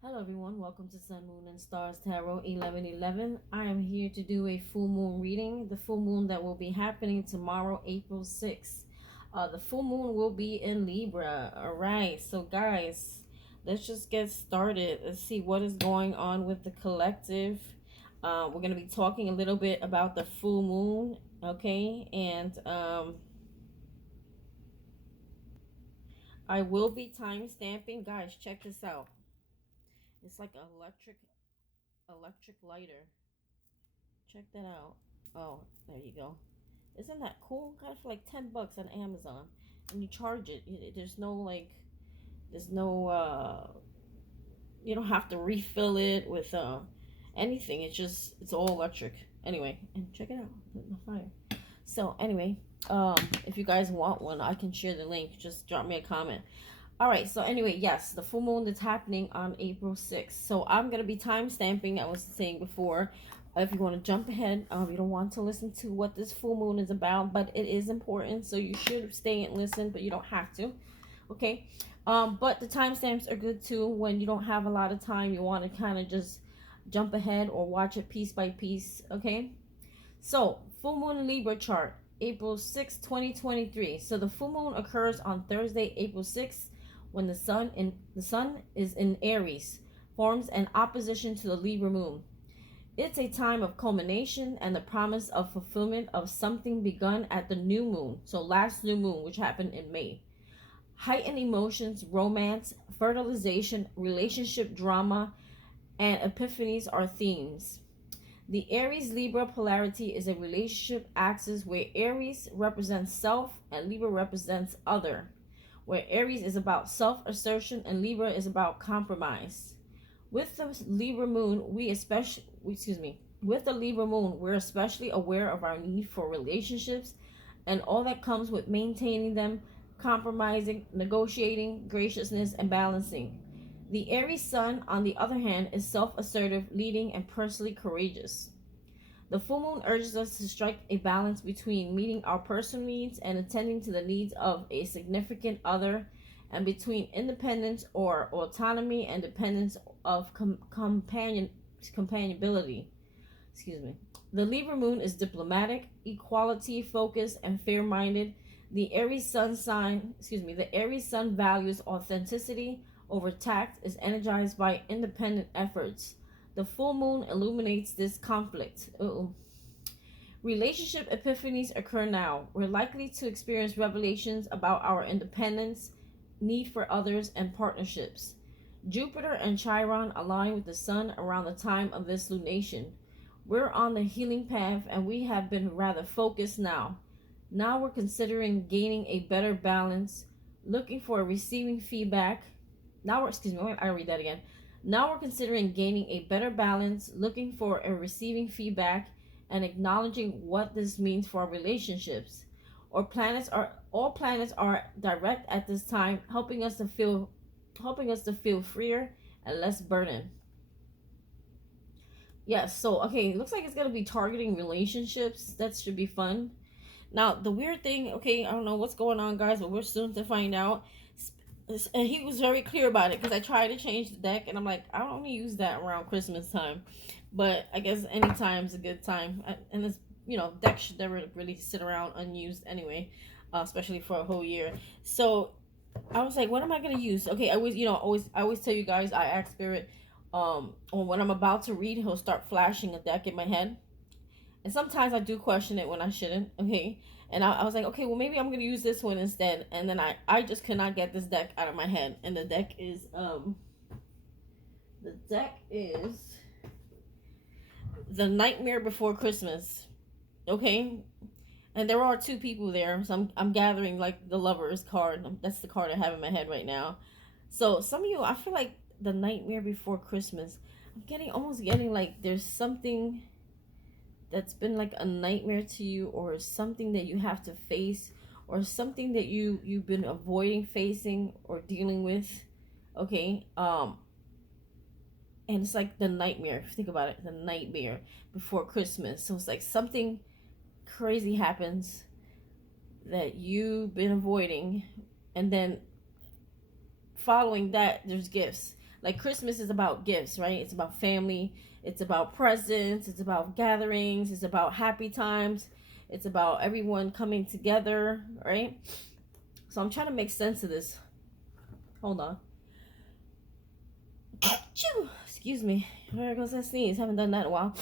Hello everyone, welcome to Sun, Moon, and Stars Tarot 1111. I am here to do a full moon reading. The full moon that will be happening tomorrow, April 6th. The full moon will be in Libra. Alright, so guys, let's just get started. Let's see what is going on with the collective. We're going to be talking a little bit about the full moon, okay? And I will be time stamping. Guys, check this out. It's like an electric lighter. Check that out. Oh, there you go. Isn't that cool? Got it for like $10 on Amazon, and you charge it. There's no there's no you don't have to refill it with anything. It's all electric. Anyway, and check it out, the fire. So anyway, if you guys want one, I can share the link. Just drop me a comment. All right, so anyway, yes, the full moon is happening on April 6th. So I'm going to be time stamping, I was saying before. If you want to jump ahead, you don't want to listen to what this full moon is about, but it is important, so you should stay and listen, but you don't have to, okay? But the timestamps are good too when you don't have a lot of time. You want to kind of just jump ahead or watch it piece by piece, okay? So, full moon Libra chart, April 6, 2023. So the full moon occurs on Thursday, April 6th, when the sun is in Aries, forms an opposition to the Libra moon. It's a time of culmination and the promise of fulfillment of something begun at the new moon. So last new moon, which happened in May. Heightened emotions, romance, fertilization, relationship drama, and epiphanies are themes. The Aries Libra polarity is a relationship axis where Aries represents self and Libra represents other, where Aries is about self-assertion and Libra is about compromise. With the Libra moon, we're especially aware of our need for relationships and all that comes with maintaining them, compromising, negotiating, graciousness, and balancing. The Aries sun, on the other hand, is self-assertive, leading, and personally courageous. The full moon urges us to strike a balance between meeting our personal needs and attending to the needs of a significant other, and between independence or autonomy and dependence of companionability. Excuse me. The Libra moon is diplomatic, equality focused, and fair-minded. The Aries sun values authenticity over tact, is energized by independent efforts. The full moon illuminates this conflict. Relationship epiphanies occur now. We're likely to experience revelations about our independence, need for others, and partnerships. Jupiter and Chiron align with the sun around the time of this lunation. We're on the healing path and we have been rather focused now. Now we're considering gaining a better balance, looking for receiving feedback. Now we're considering gaining a better balance, looking for a receiving feedback, and acknowledging what this means for our relationships. All planets are direct at this time, helping us to feel freer and less burdened. Yes, so okay, looks like it's gonna be targeting relationships. That should be fun. Now the weird thing, okay, I don't know what's going on, guys, but we're soon to find out. And he was very clear about it because I tried to change the deck, and I'm like, I don't only use that around Christmas time, but I guess any time is a good time. And it's decks should never really sit around unused anyway, especially for a whole year. So I was like, what am I gonna use? Okay, I always tell you guys, I ask Spirit, or when I'm about to read, he'll start flashing a deck in my head, and sometimes I do question it when I shouldn't. Okay, and I was like, okay, well maybe I'm gonna use this one instead, and then I just could not get this deck out of my head, and the deck is The Nightmare Before Christmas. Okay, and there are two people there, so I'm gathering like the Lovers card. That's the card I have in my head right now. So some of you, I feel like The Nightmare Before Christmas. I'm almost getting like there's something that's been like a nightmare to you, or something that you have to face, or something that you've been avoiding facing or dealing with. Okay, and it's like the nightmare. If you think about it, the nightmare before Christmas. So it's like something crazy happens that you've been avoiding, and then following that there's gifts. Like Christmas is about gifts, right? It's about family. It's about presents. It's about gatherings. It's about happy times. It's about everyone coming together, right? So I'm trying to make sense of this. Hold on. Excuse me. There goes that sneeze. Haven't done that in a while.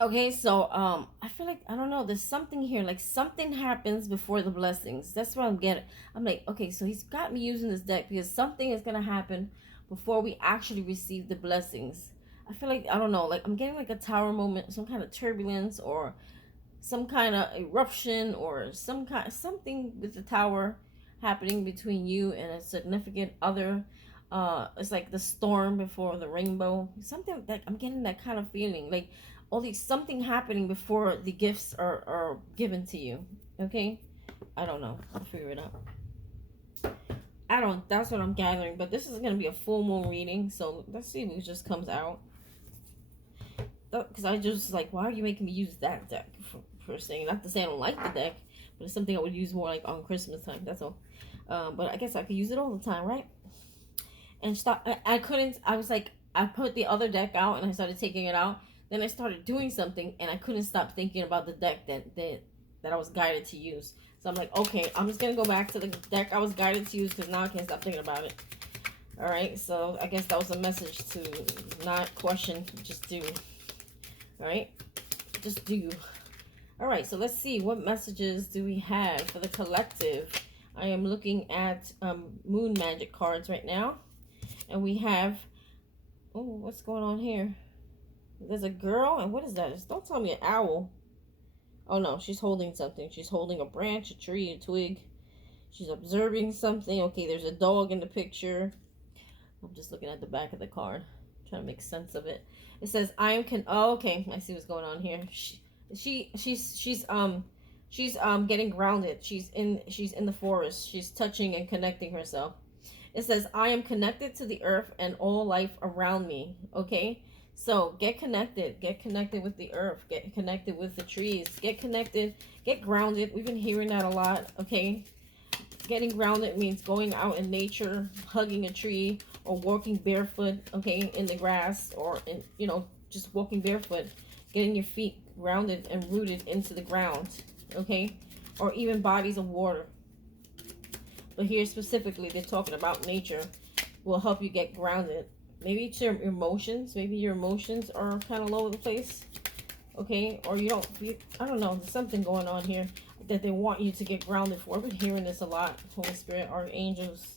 Okay, so I feel like, I don't know, there's something here, like something happens before the blessings. That's what I'm getting. I'm like, okay, so he's got me using this deck because something is gonna happen before we actually receive the blessings. I feel like, I don't know, like I'm getting like a tower moment, some kind of turbulence or some kind of eruption or something with the tower happening between you and a significant other. It's like the storm before the rainbow. Something that I'm getting that kind of feeling, like all these something happening before the gifts are given to you. Okay, I don't know. I'll figure it out. That's what I'm gathering. But this is gonna be a full moon reading, so let's see what just comes out. Because I just like, why are you making me use that deck for saying? Not to say I don't like the deck, but it's something I would use more like on Christmas time. That's all. But I guess I could use it all the time, right? And stop. I couldn't. I was like, I put the other deck out and I started taking it out. Then I started doing something and I couldn't stop thinking about the deck that I was guided to use. So I'm like, okay, I'm just gonna go back to the deck I was guided to use because now I can't stop thinking about it. All right. So I guess that was a message to not question, just do. All right, just do. All right, so let's see, what messages do we have for the collective? I am looking at moon magic cards right now, and we have, oh, what's going on here? There's a girl, and what is that? Don't tell me an owl. Oh no, she's holding something. She's holding a branch, a tree, a twig. She's observing something. Okay, there's a dog in the picture. I'm just looking at the back of the card, trying to make sense of it. It says, "I am oh, okay, I see what's going on here. She's getting grounded. She's in the forest. She's touching and connecting herself. It says, "I am connected to the earth and all life around me." Okay, so get connected with the earth, get connected with the trees, get connected, get grounded. We've been hearing that a lot. Okay, getting grounded means going out in nature, hugging a tree, or walking barefoot, okay, in the grass, or in, just walking barefoot, getting your feet grounded and rooted into the ground, okay, or even bodies of water. But here specifically, they're talking about nature will help you get grounded. Maybe it's your emotions. Maybe your emotions are kind of all over the place, okay, or I don't know, there's something going on here that they want you to get grounded for. I've been hearing this a lot. Holy Spirit, archangels.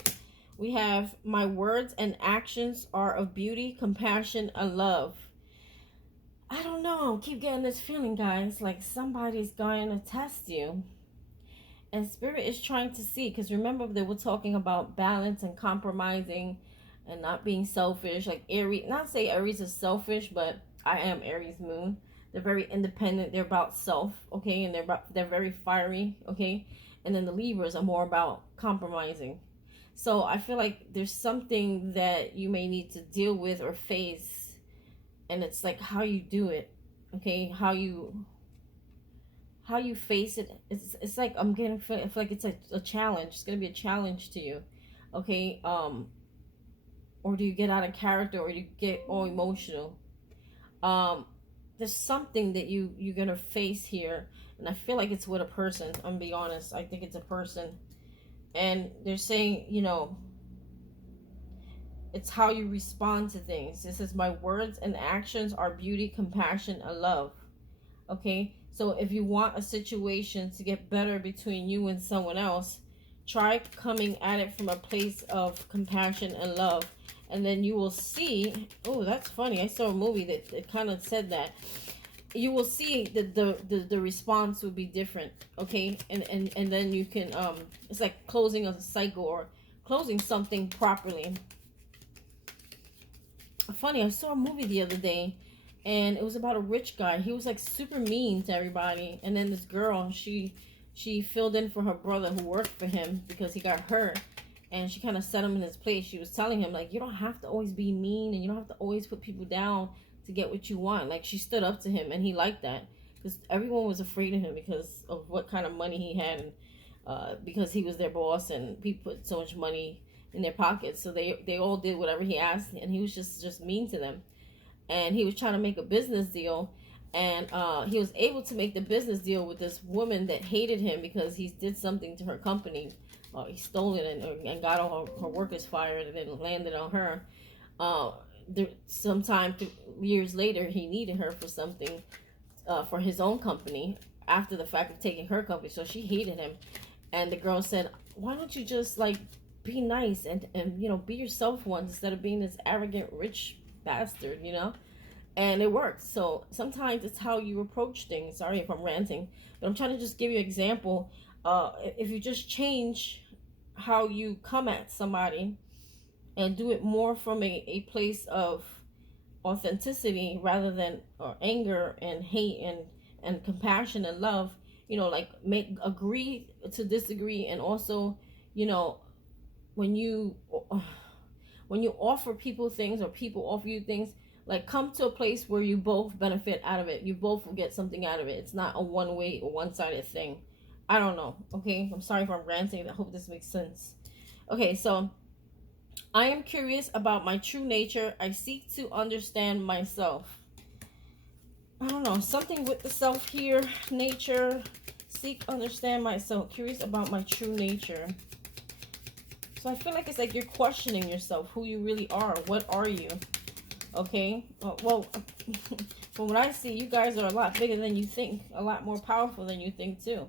We have, my words and actions are of beauty, compassion, and love. I don't know. Keep getting this feeling, guys, like somebody's going to test you. And Spirit is trying to see, because remember they were talking about balance and compromising and not being selfish. Like Aries, not say Aries is selfish, but I am Aries moon. They're very independent. They're about self, okay? And they're very fiery, okay? And then the Libras are more about compromising. So I feel like there's something that you may need to deal with or face, and it's like how you do it, okay? How you face it. It's like I feel like it's a challenge. It's gonna be a challenge to you, okay? Or do you get out of character, or do you get all emotional? There's something that you're gonna face here, and I feel like it's with a person. I'm gonna be honest. I think it's a person. And they're saying, it's how you respond to things. This is, my words and actions are beauty, compassion, and love. Okay? So if you want a situation to get better between you and someone else, try coming at it from a place of compassion and love. And then you will see, oh, that's funny. I saw a movie that kind of said that. You will see that the response will be different, okay? And then you can, it's like closing a cycle or closing something properly. Funny, I saw a movie the other day, and it was about a rich guy. He was like super mean to everybody. And then this girl, she filled in for her brother who worked for him because he got hurt. And she kind of set him in his place. She was telling him, like, you don't have to always be mean, and you don't have to always put people down to get what you want. Like, she stood up to him, and he liked that, because everyone was afraid of him because of what kind of money he had, and because he was their boss, and he put so much money in their pockets. So they all did whatever he asked, and he was just mean to them. And he was trying to make a business deal, and he was able to make the business deal with this woman that hated him because he did something to her company. He stole it and got all her workers fired, and then landed on her. Sometime years later, he needed her for something for his own company after the fact of taking her company. So she hated him, and the girl said, "Why don't you just like be nice and be yourself once instead of being this arrogant rich bastard, And it worked. So sometimes it's how you approach things. Sorry if I'm ranting, but I'm trying to just give you an example. If you just change how you come at somebody and do it more from a place of authenticity rather than anger and hate and compassion and love, like agree to disagree. And also, when you offer people things or people offer you things, like come to a place where you both benefit out of it. You both will get something out of it. It's not a one-way or one-sided thing. I don't know. Okay, I'm sorry if I'm ranting. I hope this makes sense. Okay, so I am curious about my true nature. I seek to understand myself. I don't know, something with the self here. Nature, seek, understand myself. Curious about my true nature. So I feel like it's like you're questioning yourself, who you really are. What are you? Okay. Well, from what I see, you guys are a lot bigger than you think. A lot more powerful than you think too.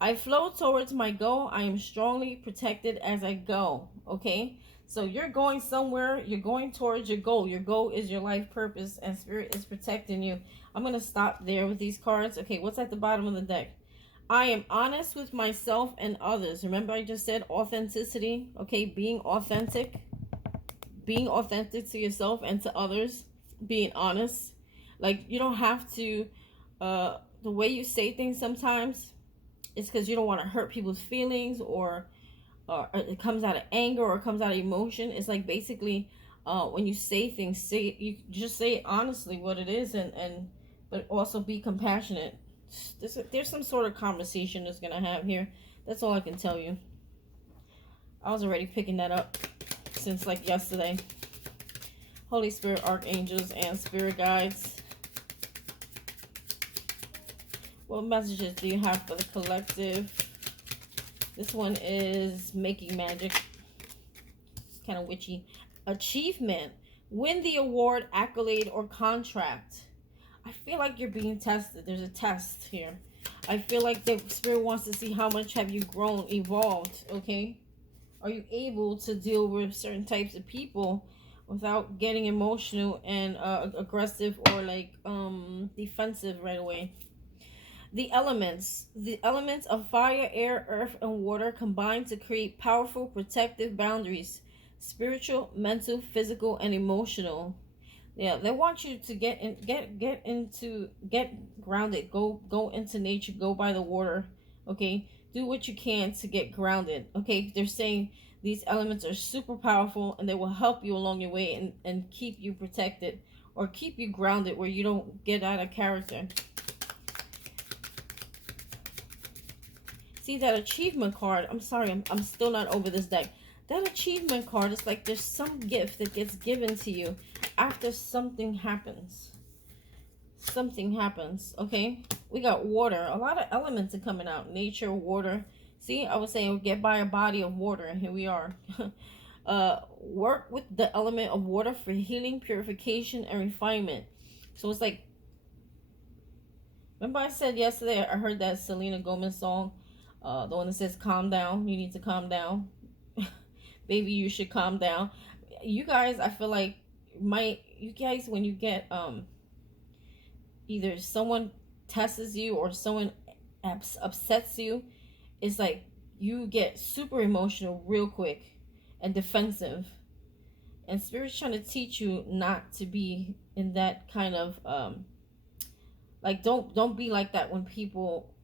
I flow towards my goal. I am strongly protected as I go. Okay. So you're going somewhere. You're going towards your goal. Your goal is your life purpose, and Spirit is protecting you. I'm going to stop there with these cards. Okay. What's at the bottom of the deck? I am honest with myself and others. Remember I just said authenticity. Okay. Being authentic. Being authentic to yourself and to others. Being honest. Like, you don't have to, the way you say things sometimes, it's because you don't want to hurt people's feelings, or it comes out of anger, or it comes out of emotion. It's like basically when you say things, you just say it honestly what it is, but also be compassionate. There's some sort of conversation that's going to have here. That's all I can tell you. I was already picking that up since like yesterday. Holy Spirit, archangels, and spirit guides. What messages do you have for the collective? This one is making magic. It's kind of witchy. Achievement. Win the award, accolade, or contract. I feel like you're being tested. There's a test here. I feel like the Spirit wants to see how much have you grown, evolved, okay? Are you able to deal with certain types of people without getting emotional and aggressive or like defensive right away? The elements of fire, air, earth, and water combine to create powerful protective boundaries, spiritual, mental, physical, and emotional. Yeah, they want you to get grounded. Go into nature. Go by the water. Okay, do what you can to get grounded. Okay, they're saying these elements are super powerful and they will help you along your way and keep you protected or keep you grounded where you don't get out of character. See that achievement card? I'm sorry, I'm still not over this deck. That achievement card is like there's some gift that gets given to you after something happens. Something happens, okay? We got water. A lot of elements are coming out. Nature, water. See, I was saying get by a body of water, and here we are. Work with the element of water for healing, purification, and refinement. So it's like, remember I said yesterday, I heard that Selena Gomez song, the one that says calm down. You need to calm down. Baby, you should calm down. You guys, I feel like you guys, when you get either someone tests you or someone upsets you, it's like you get super emotional real quick and defensive. And Spirit's trying to teach you not to be in that kind of like don't be like that when people.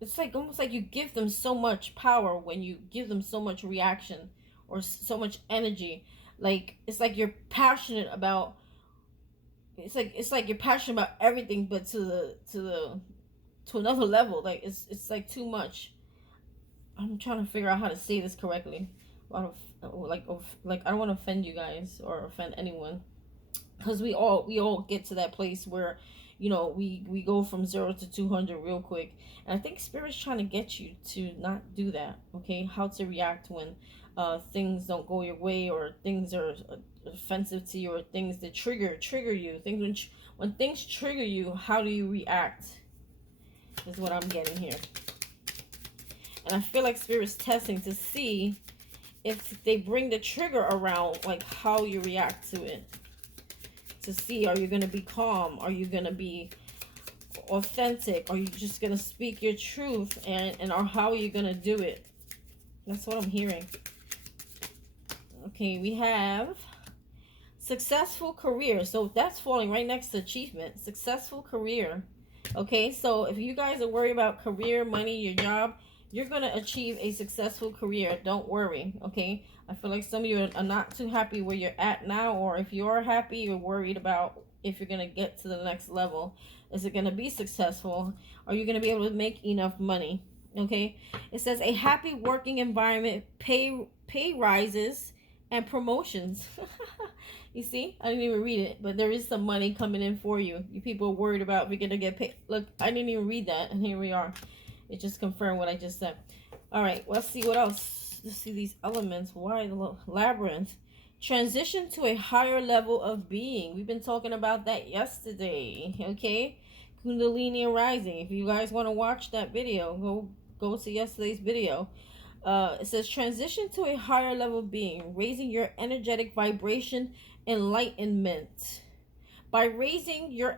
It's like almost like you give them so much power when you give them so much reaction or so much energy. Like it's like you're passionate about. It's like you're passionate about everything, but to another level. Like it's like too much. I'm trying to figure out how to say this correctly. like I don't want to offend you guys or offend anyone, because we all get to that place where, you know, we go from 0 to 200 real quick. And I think spirit's trying to get you to not do that. Okay, how to react when things don't go your way, or things are offensive to you, or things that trigger you, things when things trigger you, how do you react, is what I'm getting here. And I feel like spirit's testing to see if they bring the trigger around, like how you react to it, to see, are you going to be calm, are you going to be authentic, are you just going to speak your truth, and or how are you going to do it. That's what I'm hearing. Okay, we have successful career. So that's falling right next to achievement. Successful career. Okay, so if you guys are worried about career, money, your job, you're going to achieve a successful career. Don't worry, okay? I feel like some of you are not too happy where you're at now, or if you are happy, you're worried about if you're going to get to the next level. Is it going to be successful? Are you going to be able to make enough money? Okay, it says a happy working environment, pay rises, and promotions. You see, I didn't even read it, but there is some money coming in for you. You people are worried about if you're going to get paid. Look, I didn't even read that, and here we are. It just confirmed what I just said. All right, let's see what else. Let's see these elements. Why the labyrinth? Transition to a higher level of being. We've been talking about that yesterday, okay? Kundalini rising. If you guys want to watch that video, go to yesterday's video. It says transition to a higher level of being, raising your energetic vibration, enlightenment. By raising your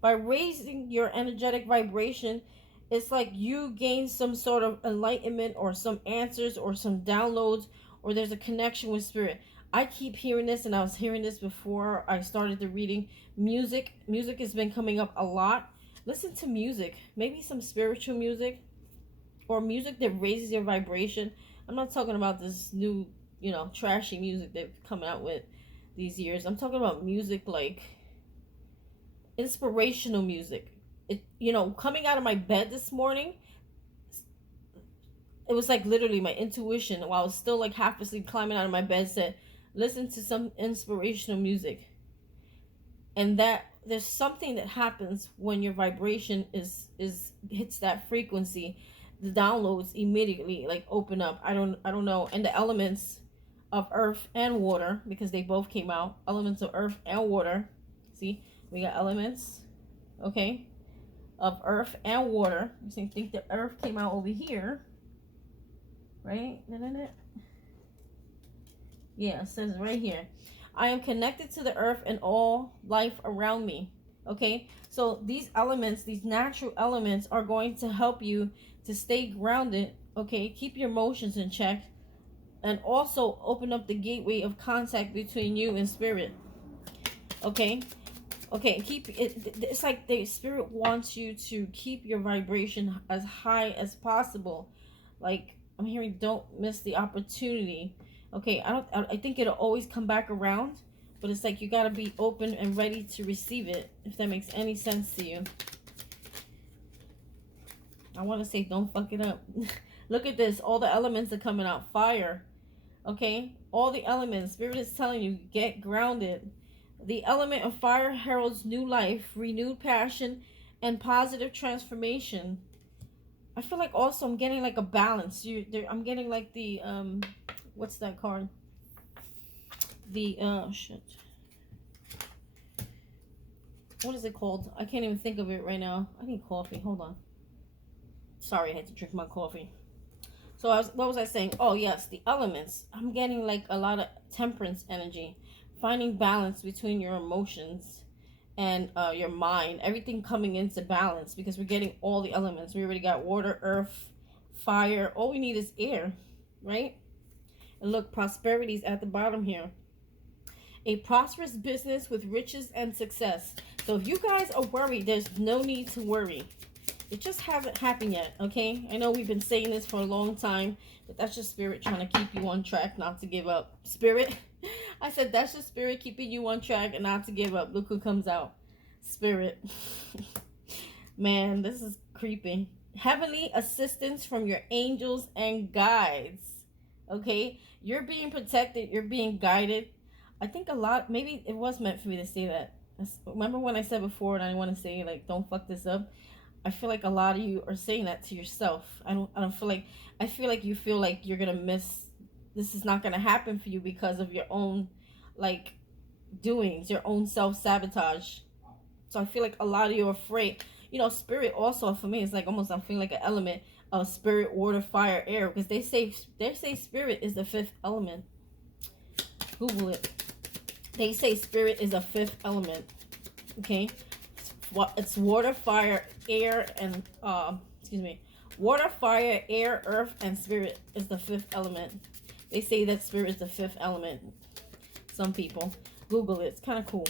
by raising your energetic vibration, it's like you gain some sort of enlightenment, or some answers, or some downloads, or there's a connection with spirit. I keep hearing this, and I was hearing this before I started the reading. Music has been coming up a lot. Listen to music, maybe some spiritual music, or music that raises your vibration. I'm not talking about this new, trashy music they've come out with these years. I'm talking about music like inspirational music. Coming out of my bed this morning, it was like literally my intuition, while I was still like half asleep climbing out of my bed, said, listen to some inspirational music. And that there's something that happens when your vibration hits that frequency. The downloads immediately like open up. I don't know. And the elements of earth and water, because they both came out, elements of earth and water. See, we got elements, okay, of earth and water. You think the earth came out over here, right? Yeah, it says right here, I am connected to the earth and all life around me. Okay, so these elements, these natural elements, are going to help you to stay grounded. Okay, keep your emotions in check, and also open up the gateway of contact between you and spirit. Okay, keep it. It's like the spirit wants you to keep your vibration as high as possible. Like I'm hearing, don't miss the opportunity. Okay, I think it'll always come back around, but it's like you gotta be open and ready to receive it, if that makes any sense to you. I want to say don't fuck it up. Look at this. All the elements are coming out. Fire. Okay? All the elements. Spirit is telling you, get grounded. The element of fire heralds new life, renewed passion, and positive transformation. I feel like also I'm getting like a balance. I'm getting like the, what's that card? The, shit. What is it called? I can't even think of it right now. I need coffee. Hold on. Sorry, I had to drink my coffee. So what was I saying? Oh, yes, the elements. I'm getting like a lot of temperance energy. Finding balance between your emotions and your mind. Everything coming into balance, because we're getting all the elements. We already got water, earth, fire. All we need is air, right? And look, prosperity is at the bottom here. A prosperous business with riches and success. So if you guys are worried, there's no need to worry. It just hasn't happened yet, okay? I know we've been saying this for a long time, but that's just spirit trying to keep you on track, not to give up. Spirit, I said that's just spirit keeping you on track and not to give up. Look who comes out. Spirit. Man, this is creepy. Heavenly assistance from your angels and guides. Okay? You're being protected. You're being guided. I think a lot, maybe it was meant for me to say that. Remember when I said before, and I want to say, like, don't fuck this up? I feel like a lot of you are saying that to yourself. I don't feel like, I feel like you feel like you're going to miss, this is not going to happen for you because of your own, like, doings, your own self-sabotage. So I feel like a lot of you are afraid. You know, spirit also for me is like almost, I'm feeling like an element of spirit, water, fire, air, because they say spirit is the fifth element. Google it. They say spirit is a fifth element. Okay, it's water, fire, air, and water, fire, air, earth, and spirit is the fifth element. They say that spirit is the fifth element. Some people Google it. It's kind of cool.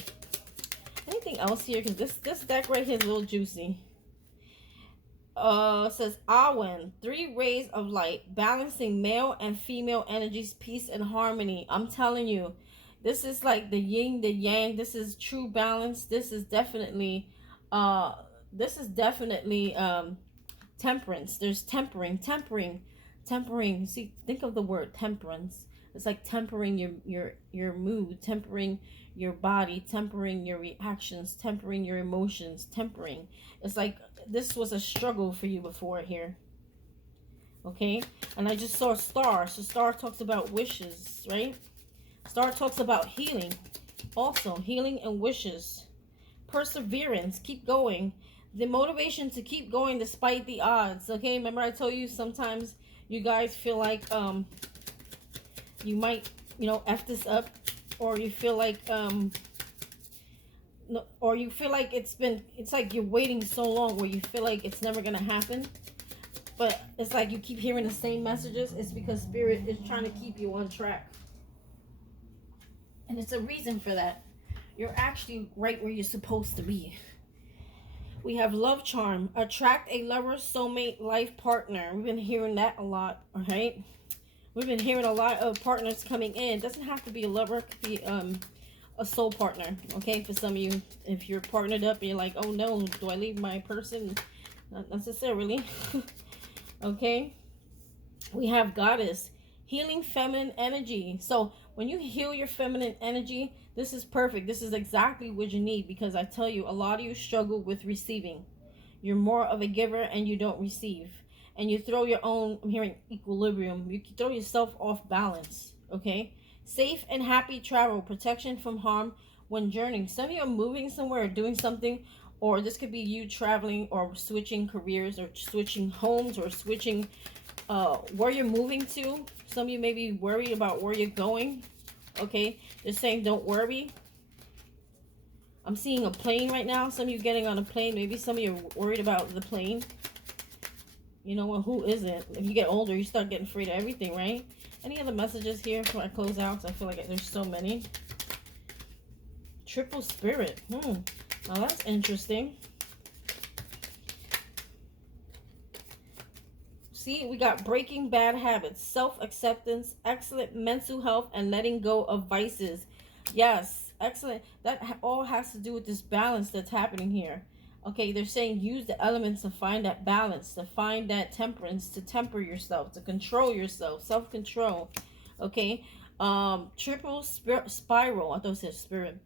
Anything else here? Because this deck right here is a little juicy. Says Awen, 3 rays of light, balancing male and female energies, peace and harmony. I'm telling you, this is like the yin, the yang. This is true balance. This is definitely, temperance. There's tempering. See, think of the word temperance. It's like tempering your mood, tempering your body, tempering your reactions, tempering your emotions, tempering. It's like this was a struggle for you before here. Okay? And I just saw a star. So star talks about wishes, right? Star talks about healing. Also, healing and wishes. Perseverance. Keep going. The motivation to keep going despite the odds. Okay? Remember I told you sometimes you guys feel like you might, F this up, or you feel like or you feel like it's like you're waiting so long where you feel like it's never gonna happen, but it's like you keep hearing the same messages. It's because spirit is trying to keep you on track, and it's a reason for that. You're actually right where you're supposed to be. We have love charm. Attract a lover, soulmate, life partner. We've been hearing that a lot, all right? We've been hearing a lot of partners coming in. It doesn't have to be a lover. It could be a soul partner, okay? For some of you, if you're partnered up and you're like, oh no, do I leave my person? Not necessarily. Okay? We have goddess. Healing feminine energy. So when you heal your feminine energy, this is perfect. This is exactly what you need, because I tell you, a lot of you struggle with receiving. You're more of a giver and you don't receive. And you throw your own, I'm hearing equilibrium, you throw yourself off balance, okay? Safe and happy travel, protection from harm when journeying. Some of you are moving somewhere or doing something, or this could be you traveling or switching careers or switching homes or switching where you're moving to. Some of you may be worried about where you're going, okay? They're saying don't worry. I'm seeing a plane right now. Some of you getting on a plane. Maybe some of you are worried about the plane. You know, well, who isn't? If you get older, you start getting afraid of everything, right? Any other messages here before I close out? Because I feel like there's so many. Triple spirit. Now that's interesting. See, we got breaking bad habits, self-acceptance, excellent mental health, and letting go of vices. Yes, excellent. That all has to do with this balance that's happening here. Okay, they're saying use the elements to find that balance, to find that temperance, to temper yourself, to control yourself, self-control. Okay, triple spiral. I thought it said spirit.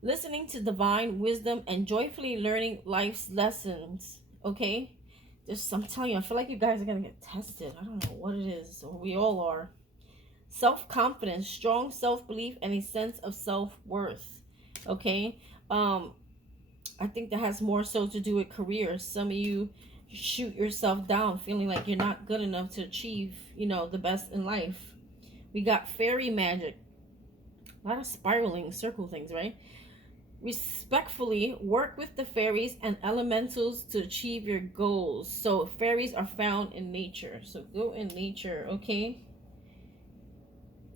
Listening to divine wisdom and joyfully learning life's lessons. Okay, I'm telling you, I feel like you guys are gonna get tested. I don't know what it is. We all are. Self-confidence, strong self-belief, and a sense of self-worth. Okay, I think that has more so to do with careers. Some of you shoot yourself down feeling like you're not good enough to achieve, the best in life. We got fairy magic. A lot of spiraling circle things, right? Respectfully work with the fairies and elementals to achieve your goals. So fairies are found in nature. So go in nature, okay?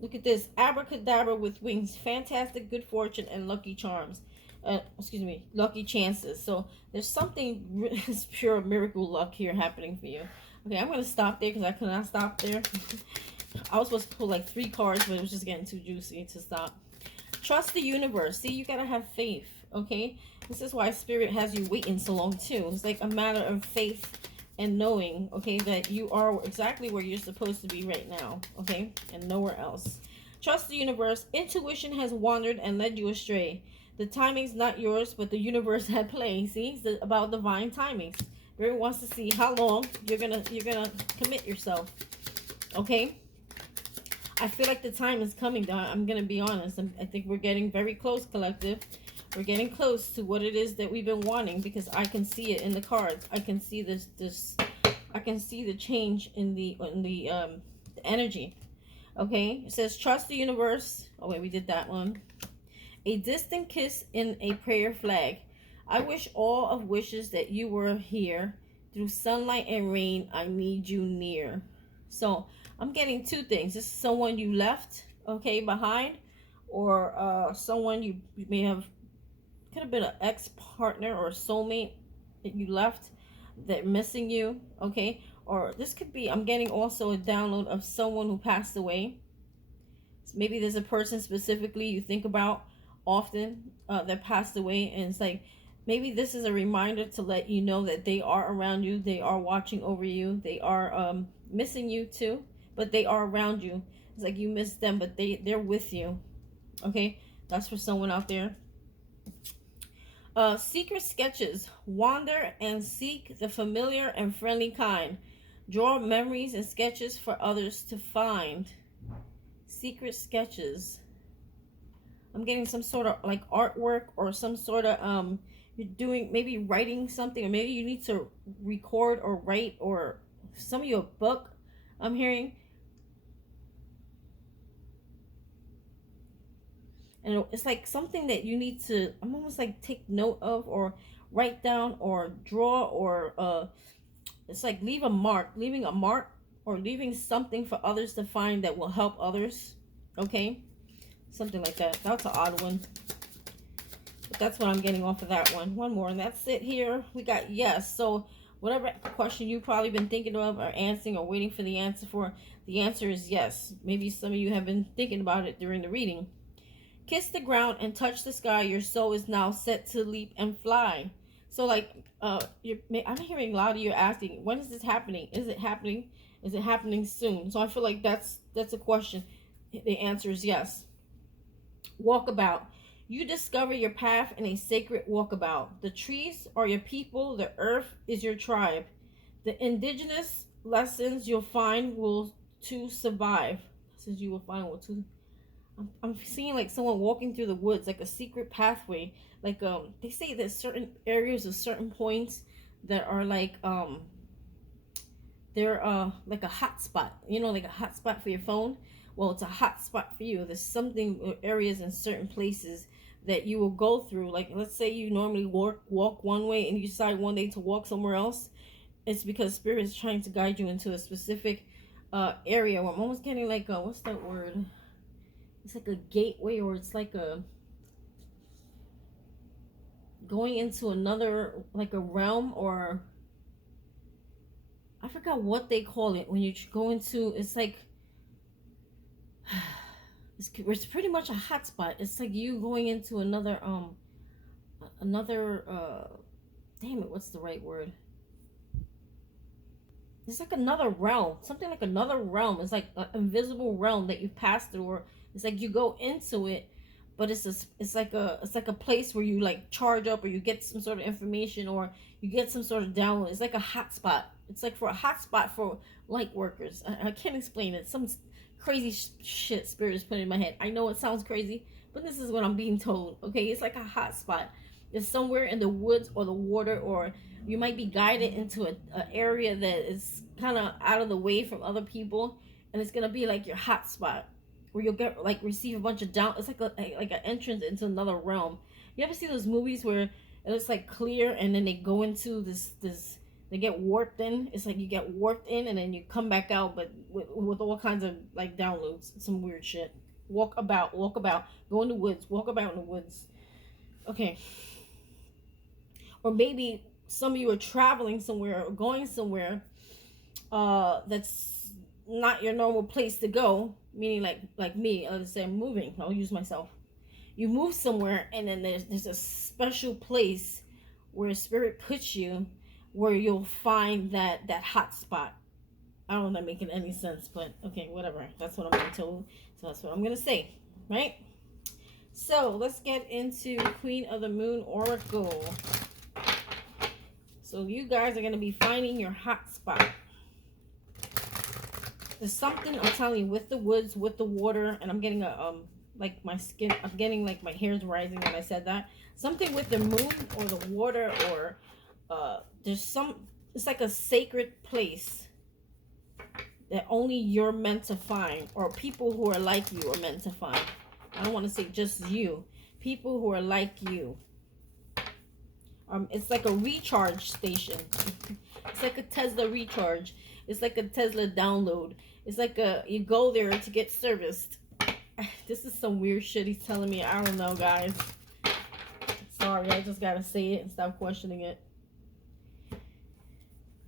Look at this. Abracadabra with wings. Fantastic good fortune and lucky charms. Lucky chances. So there's something pure miracle luck here happening for you. Okay, I'm going to stop there because I could not stop there. I was supposed to pull like 3 cards, but it was just getting too juicy to stop. Trust the universe. See, you got to have faith, okay? This is why Spirit has you waiting so long, too. It's like a matter of faith and knowing, okay, that you are exactly where you're supposed to be right now, okay, and nowhere else. Trust the universe. Intuition has wandered and led you astray. The timing's not yours, but the universe had play. See, it's about divine timings. Spirit wants to see how long you're gonna commit yourself. Okay. I feel like the time is coming. I'm gonna be honest. I think we're getting very close, collective. We're getting close to what it is that we've been wanting, because I can see it in the cards. I can see this. I can see the change in the energy. Okay, it says trust the universe. Oh wait, we did that one. A distant kiss in a prayer flag. I wish all of wishes that you were here. Through sunlight and rain, I need you near. So I'm getting two things. This is someone you left, okay, behind, or someone you may have, could have been an ex-partner or a soulmate that you left, that missing you, okay? Or this could be, I'm getting also a download of someone who passed away. So maybe there's a person specifically you think about often that passed away, and it's like, maybe this is a reminder to let you know that they are around you, they are watching over you, they are missing you too, but they are around you. It's like you miss them, but they're with you, okay? That's for someone out there. Secret sketches. Wander and seek the familiar and friendly kind. Draw memories and sketches for others to find. Secret sketches. I'm getting some sort of like artwork, or some sort of you're doing, maybe writing something, or maybe you need to record or write, or some of your book, I'm hearing. And it's like something that you need to, I'm almost like take note of, or write down, or draw, or it's like leaving a mark, or leaving something for others to find that will help others. Okay, something like that. That's an odd one, but that's what I'm getting off of that one. One more, and that's it. Here we got yes. So whatever question you've probably been thinking of, or answering, or waiting for the answer for, the answer is yes. Maybe some of you have been thinking about it during the reading. Kiss the ground and touch the sky. Your soul is now set to leap and fly. So like, I'm hearing a lot of you asking, when is this happening? Is it happening? Is it happening soon? So I feel like that's a question. The answer is yes. Walkabout. You discover your path in a sacred walkabout. The trees are your people. The earth is your tribe. The indigenous lessons you'll find will to survive. Lessons you will find will to. I'm seeing like someone walking through the woods, like a secret pathway. Like they say there's certain areas or certain points that are like they're like a hot spot. You know, like a hot spot for your phone. Well, it's a hot spot for you. There's something, areas in certain places that you will go through. Like, let's say you normally walk one way and you decide one day to walk somewhere else. It's because Spirit is trying to guide you into a specific area. I'm almost getting like a, what's that word? It's like a gateway, or it's like a going into another, like a realm, or I forgot what they call it when you go into, it's like it's pretty much a hot spot. It's like you going into another damn it, what's the right word? It's like another realm, something like another realm. It's like an invisible realm that you pass through, or it's like you go into it, but it's like a place where you like charge up, or you get some sort of information, or you get some sort of download. It's like a hot spot. It's like for a hot spot for light workers. I can't explain it. Some crazy shit Spirit is putting in my head. I know it sounds crazy, but this is what I'm being told. Okay, it's like a hot spot. It's somewhere in the woods or the water, or you might be guided into an area that is kind of out of the way from other people, and it's gonna be like your hot spot, where you'll get like receive a bunch of down. It's like an entrance into another realm. You ever see those movies where it's like clear, and then they go into this they get warped in? It's like you get warped in, and then you come back out, but with all kinds of like downloads, some weird shit. Walk about, go in the woods, walk about in the woods. Okay. Or maybe some of you are traveling somewhere, or going somewhere that's not your normal place to go. Meaning like me, let's say I'm moving. I'll use myself. You move somewhere, and then there's a special place where Spirit puts you, where you'll find that hot spot. I don't know if that making any sense, but okay, whatever. That's what I'm being told. So that's what I'm gonna say, right? So let's get into Queen of the Moon Oracle. So you guys are gonna be finding your hot spot. There's something, I'm telling you, with the woods, with the water, and I'm getting a like my skin, I'm getting like my hair's rising when I said that. Something with the moon or the water, or there's some, it's like a sacred place that only you're meant to find, or people who are like you are meant to find. I don't want to say just you. People who are like you. It's like a recharge station. It's like a Tesla recharge. It's like a Tesla download. It's like you go there to get serviced. This is some weird shit he's telling me. I don't know, guys. Sorry, I just gotta say it and stop questioning it.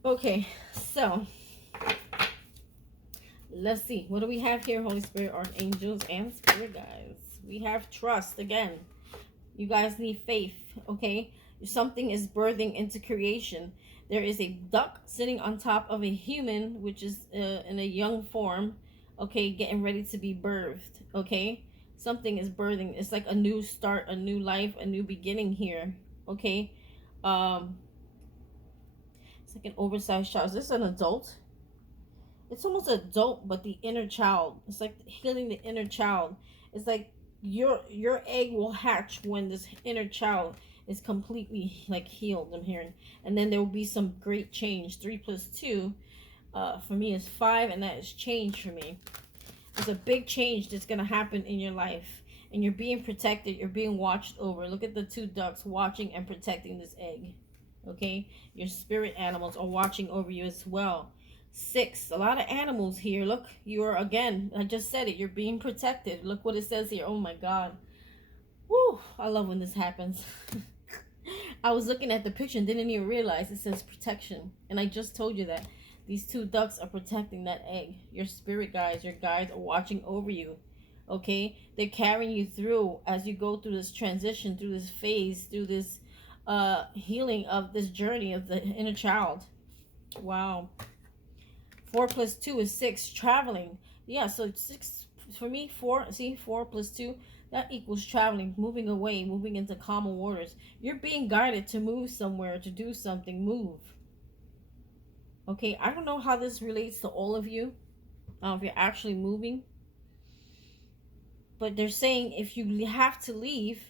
Okay, so let's see. What do we have here, Holy Spirit, archangels, and spirit guides? We have trust again. You guys need faith, okay? Something is birthing into creation. There is a duck sitting on top of a human, which is in a young form, okay, getting ready to be birthed, okay? Something is birthing. It's like a new start, a new life, a new beginning here, okay? It's like an oversized child. Is this an adult? It's almost adult, but the inner child. It's like healing the inner child. It's like your egg will hatch when this inner child is completely like healed, I'm hearing. And then there will be some great change. 3 plus 2 for me is 5, and that is change for me. There's a big change that's going to happen in your life, and you're being protected, you're being watched over. Look at the 2 ducks watching and protecting this egg, okay? Your spirit animals are watching over you as well. 6, a lot of animals here. Look, you're, again, I just said it, you're being protected. Look what it says here. Oh my God. Woo, I love when this happens. I was looking at the picture and didn't even realize it says protection. And I just told you that these 2 ducks are protecting that egg. Your spirit guides, your guides are watching over you. Okay? They're carrying you through as you go through this transition, through this phase, through this healing of this journey of the inner child. Wow. 4 plus 2 is 6. Traveling. Yeah, so 6 for me. 4. See, 4 plus 2. That equals traveling, moving away, moving into calmer waters. You're being guided to move somewhere, to do something. Move. Okay, I don't know how this relates to all of you, if you're actually moving. But they're saying if you have to leave,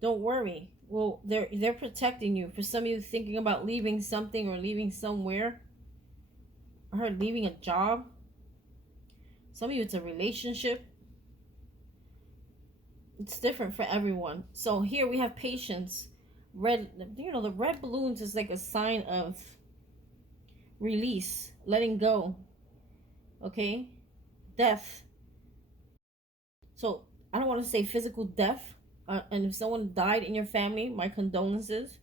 don't worry. Well, they're protecting you. For some of you thinking about leaving something or leaving somewhere. I heard leaving a job. Some of you, it's a relationship. It's different for everyone. So here we have patience. Red, you know, the red balloons is like a sign of release, letting go. Okay? Death. So I don't want to say physical death. And if someone died in your family, my condolences.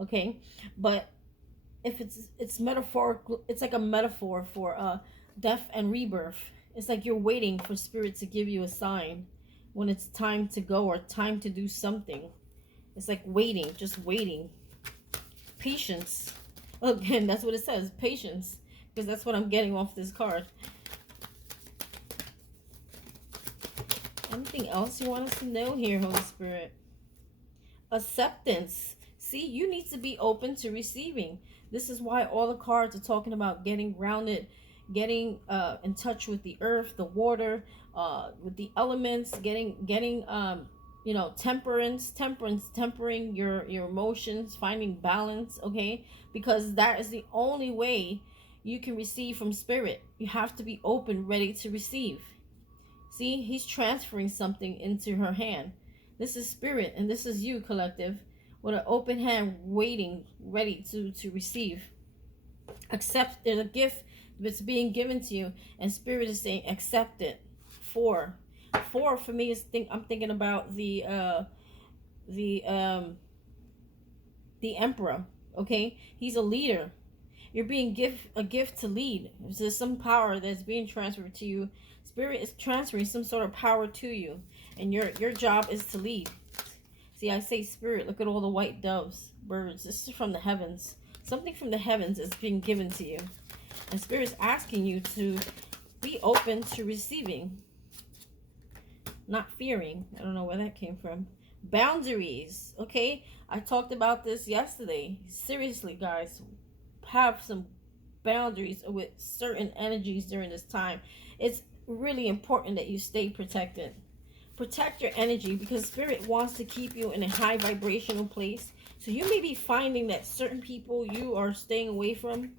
Okay? But if it's metaphorical, it's like a metaphor for death and rebirth. It's like you're waiting for spirit to give you a sign when it's time to go or time to do something. It's like waiting, just waiting. Patience. Again, that's what it says, patience. Because that's what I'm getting off this card. Anything else you want us to know here, Holy Spirit? Acceptance. See, you need to be open to receiving. This is why all the cards are talking about getting grounded, getting in touch with the earth, the water, with the elements, getting you know, tempering your emotions, finding balance, okay? Because that is the only way you can receive from spirit. You have to be open, ready to receive. See, he's transferring something into her hand. This is spirit, and this is you, collective, with an open hand, waiting, ready to receive. Accept. There's a gift that's being given to you, and spirit is saying accept it. 4 for me is I'm thinking about the emperor. Okay, he's a leader. You're being a gift to lead. There's some power that's being transferred to you. Spirit is transferring some sort of power to you, and your job is to lead. See, I say spirit. Look at all the white doves, birds. This is from the heavens. Something from the heavens is being given to you. And Spirit's asking you to be open to receiving. Not fearing. I don't know where that came from. Boundaries. Okay? I talked about this yesterday. Seriously, guys. Have some boundaries with certain energies during this time. It's really important that you stay protected. Protect your energy, because Spirit wants to keep you in a high vibrational place. So you may be finding that certain people you are staying away from.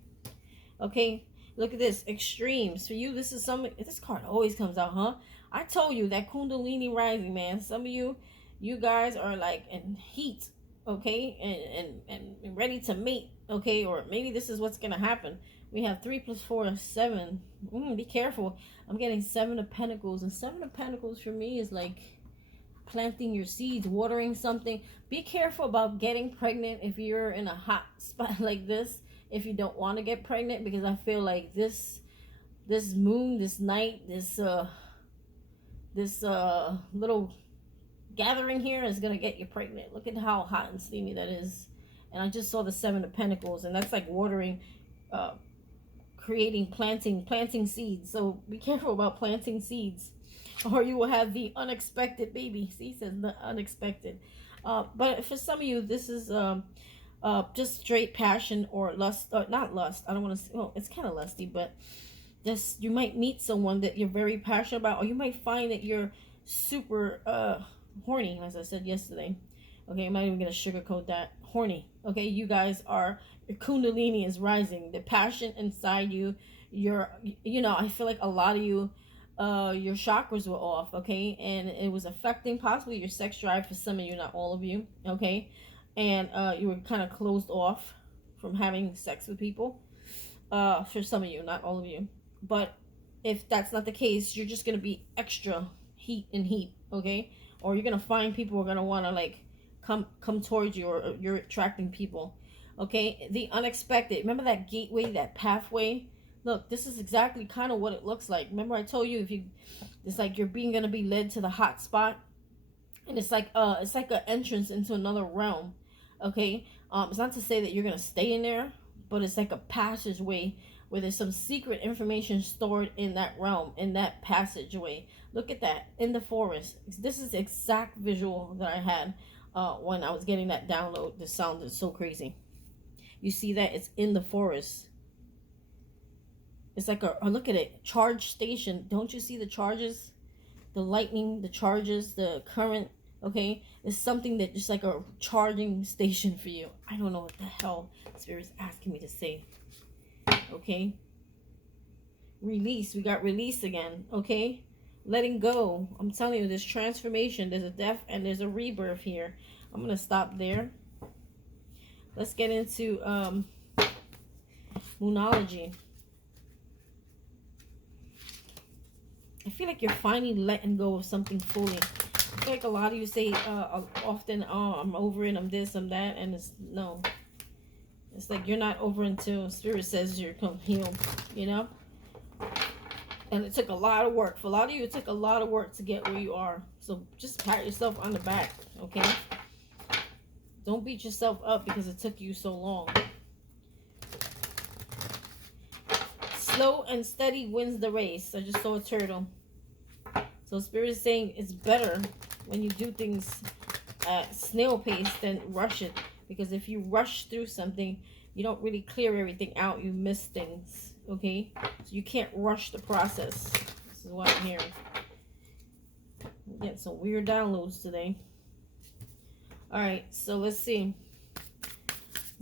Okay, look at this. Extremes. For you, this is something. This card always comes out, huh? I told you that Kundalini rising, man. Some of you guys are like in heat, okay, and ready to mate, okay? Or maybe this is what's gonna happen. We have 3 + 4 is 7. Be careful. I'm getting 7 of Pentacles, and 7 of Pentacles for me is like planting your seeds, watering something. Be careful about getting pregnant if you're in a hot spot like this. If you don't want to get pregnant, because I feel like this moon, this night, this little gathering here is gonna get you pregnant. Look at how hot and steamy that is. And I just saw the 7 of Pentacles, and that's like watering, creating, planting seeds. So be careful about planting seeds, or you will have the unexpected baby. See, it says the unexpected. But for some of you, this is just straight passion or lust. Not lust. I don't want to say, well, it's kind of lusty, but this, you might meet someone that you're very passionate about, or you might find that you're super horny, as I said yesterday. Okay, I'm not even gonna sugarcoat that. Horny. Okay, you guys are, your Kundalini is rising. The passion inside you, I feel like a lot of you, your chakras were off, okay, and it was affecting possibly your sex drive for some of you, not all of you, okay, and you were kind of closed off from having sex with people, for some of you, not all of you. But if that's not the case, you're just gonna be extra heat, okay, or you're gonna find people who are gonna want to like come towards you, or you're attracting people, okay. The unexpected. Remember that gateway, that pathway? Look, this is exactly kind of what it looks like. Remember I told you, it's like you're gonna be led to the hot spot, and it's like an entrance into another realm, okay. It's not to say that you're gonna stay in there, but it's like a passageway where there's some secret information stored in that realm, in that passageway. Look at that, in the forest. This is the exact visual that I had when I was getting that download. This sounded so crazy. You see that? It's in the forest. It's like look at it, charge station. Don't you see the charges? The lightning, the charges, the current, okay? It's something that just like a charging station for you. I don't know what the hell Spirit's asking me to say. Okay? Release. We got release again, okay? Letting go. I'm telling you, there's transformation. There's a death and there's a rebirth here. I'm going to stop there. Let's get into moonology. I feel like you're finally letting go of something fully. I feel like a lot of you say often, oh, I'm over it, I'm this, I'm that, and it's no. It's like you're not over until Spirit says you're healed, you know? And it took a lot of work. For a lot of you, it took a lot of work to get where you are. So just pat yourself on the back, okay? Don't beat yourself up because it took you so long. Slow and steady wins the race. I just saw a turtle. So Spirit is saying it's better when you do things at snail pace than rush it. Because if you rush through something, you don't really clear everything out. You miss things, okay? So you can't rush the process. This is what I'm hearing. I'm getting some weird downloads today. Alright, so let's see.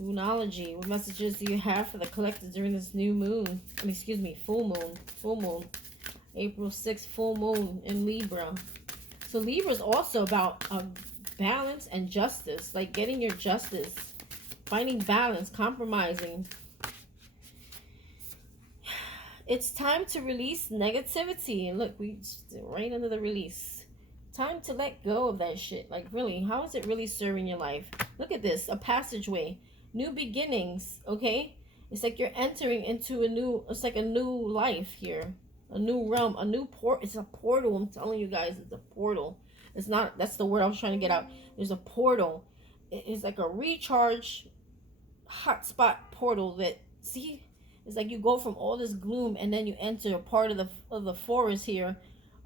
Moonology. What messages do you have for the collective during this new moon? Excuse me, full moon. Full moon. April 6th, full moon in Libra. So Libra is also about balance and justice. Like getting your justice. Finding balance. Compromising. It's time to release negativity. And look, we right under the release. Time to let go of that shit. Like really, how is it really serving your life? Look at this. A passageway. New beginnings, okay? It's like you're entering into it's like a new life here. A new realm, a new port. It's a portal. I'm telling you guys, it's a portal. It's not, that's the word I was trying to get out. There's a portal. It's like a recharge hotspot portal that, see, it's like you go from all this gloom and then you enter a part of the forest here,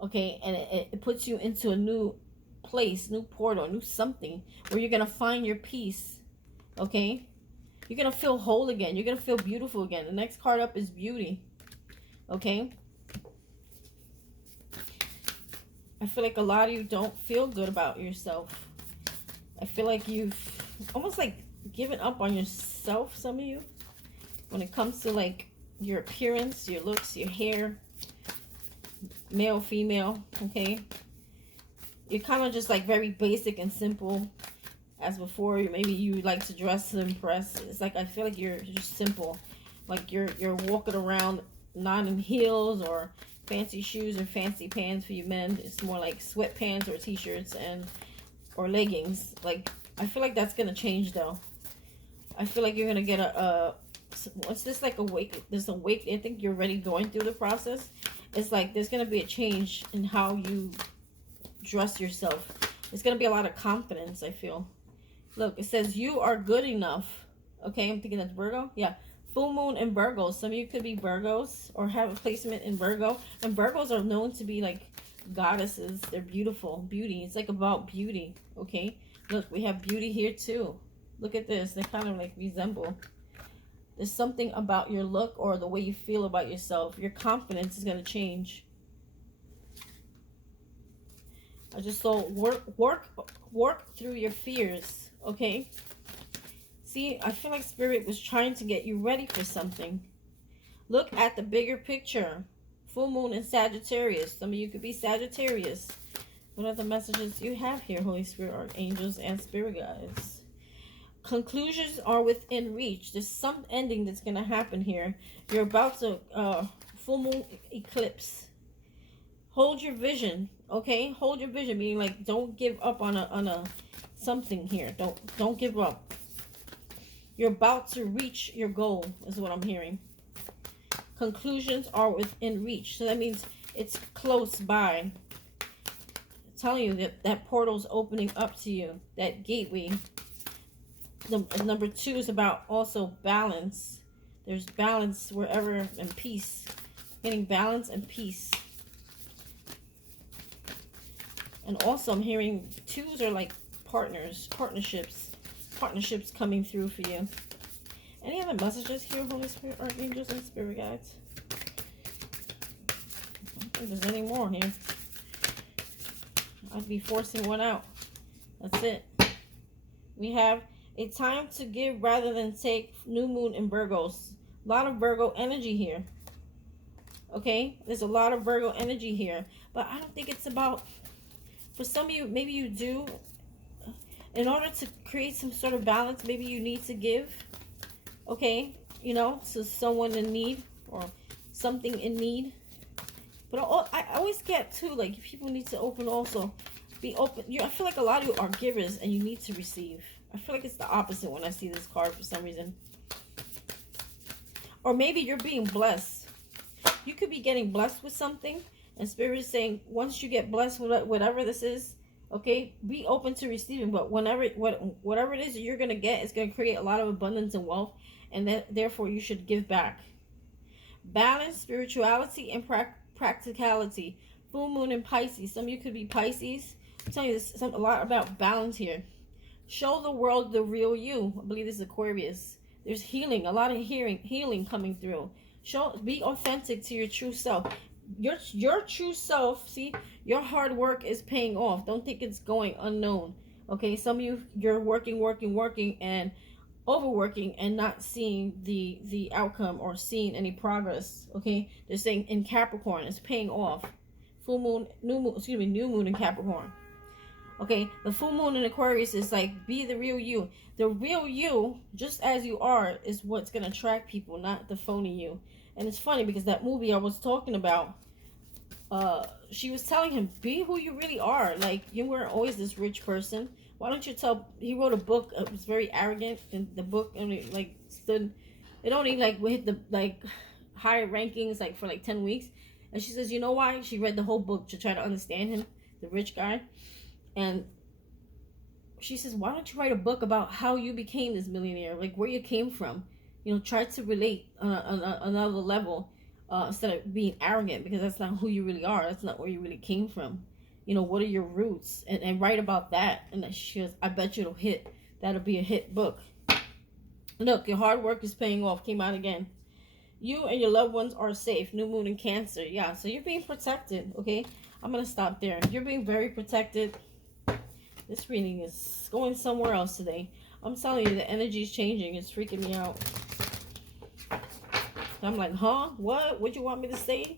okay, and it puts you into a new place, new portal, new something where you're gonna find your peace, okay? You're gonna feel whole again. You're gonna feel beautiful again. The next card up is beauty, okay? I feel like a lot of you don't feel good about yourself. I feel like you've almost like given up on yourself, some of you, when it comes to like your appearance, your looks, your hair, male, female, okay? You're kind of just like very basic and simple as before. Maybe you like to dress to impress. It's like I feel like you're just simple. Like you're walking around not in heels or fancy shoes or fancy pants for you men. It's more like sweatpants or t-shirts and or leggings. Like I feel like that's gonna change though. I feel like you're gonna get what's this, like this awake, I think you're already going through the process. It's like there's gonna be a change in how you dress yourself. There's gonna be a lot of confidence, I feel. Look, it says you are good enough. Okay, I'm thinking that's Virgo. Yeah, full moon in Virgo. Some of you could be Virgos or have a placement in Virgo. And Virgos are known to be like goddesses. They're beautiful. Beauty. It's like about beauty. Okay, look, we have beauty here too. Look at this. They kind of like resemble. There's something about your look or the way you feel about yourself. Your confidence is going to change. I just saw work through your fears, okay? See, I feel like Spirit was trying to get you ready for something. Look at the bigger picture. Full moon in Sagittarius. Some of you could be Sagittarius. What are the messages you have here, Holy Spirit, archangels, and spirit guides? Conclusions are within reach. There's some ending that's going to happen here. You're about to full moon eclipse. Hold your vision, okay? Hold your vision, meaning like don't give up on a something here. Don't give up. You're about to reach your goal, is what I'm hearing. Conclusions are within reach. So that means it's close by. I'm telling you that portal's opening up to you, that gateway. Number 2 is about also balance. There's balance wherever, and peace. Getting balance and peace. And also I'm hearing 2s are like partnerships coming through for you. Any other messages here, Holy Spirit, archangels, and spirit guides? I don't think there's any more here. I'd be forcing one out. That's it. We have a time to give rather than take. New moon in Virgos. A lot of Virgo energy here. Okay? There's a lot of Virgo energy here. But I don't think it's about... For some of you, maybe you do. In order to create some sort of balance, maybe you need to give. Okay? You know, to someone in need or something in need. But I always get, too, like, people need to be open. I feel like a lot of you are givers and you need to receive. I feel like it's the opposite when I see this card for some reason. Or maybe you're being blessed. You could be getting blessed with something. And Spirit is saying, once you get blessed with whatever this is, okay, be open to receiving. But whatever it is that you're going to get, it's going to create a lot of abundance and wealth. And therefore, you should give back. Balance, spirituality, and practicality. Full moon in Pisces. Some of you could be Pisces. I'm telling you, there's a lot about balance here. Show the world the real you. I believe this is Aquarius. There's healing, a lot of healing coming through. Be authentic to your true self. Your true self, see, your hard work is paying off. Don't think it's going unknown. Okay, some of you're working and overworking and not seeing the outcome or seeing any progress. Okay, they're saying in Capricorn, it's paying off. Full moon, new moon in Capricorn. Okay, the full moon in Aquarius is like, be the real you. The real you, just as you are, is what's going to attract people, not the phony you. And it's funny because that movie I was talking about, she was telling him, be who you really are. Like, you weren't always this rich person. Why don't you he wrote a book, it was very arrogant, and the book only, like, it only, like, hit the, like, higher rankings, like, for, like, 10 weeks. And she says, you know why? She read the whole book to try to understand him, the rich guy. And she says, why don't you write a book about how you became this millionaire, like where you came from? You know, try to relate on another level, instead of being arrogant, because that's not who you really are. That's not where you really came from. You know, what are your roots? And write about that. And she goes, I bet you it'll hit. That'll be a hit book. Look, your hard work is paying off. Came out again. You and your loved ones are safe. New moon in Cancer. Yeah, so you're being protected, okay? I'm going to stop there. You're being very protected. This reading is going somewhere else today. I'm telling you, the energy is changing. It's freaking me out. I'm like, huh? What? What'd you want me to say?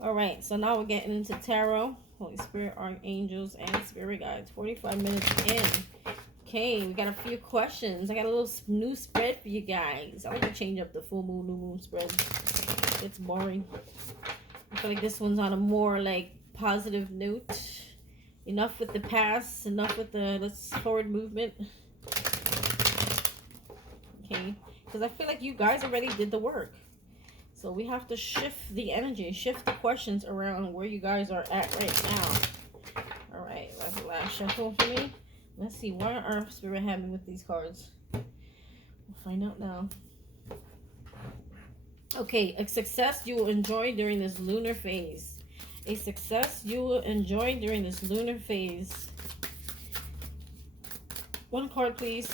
All right, so now we're getting into tarot, Holy Spirit, archangels, and spirit guides. 45 minutes in. Okay, we got a few questions. I got a little new spread for you guys. I like to change up the full moon, new moon spread. It's boring. I feel like this one's on a more like positive note. Enough with the past, enough with the let's forward movement. Okay, because I feel like you guys already did the work. So we have to shift the energy, shift the questions around where you guys are at right now. All right, that's the last shuffle for me. Let's see, what are Spirit having with these cards? We'll find out now. Okay, a success you will enjoy during this lunar phase. A success you will enjoy during this lunar phase. One card, please.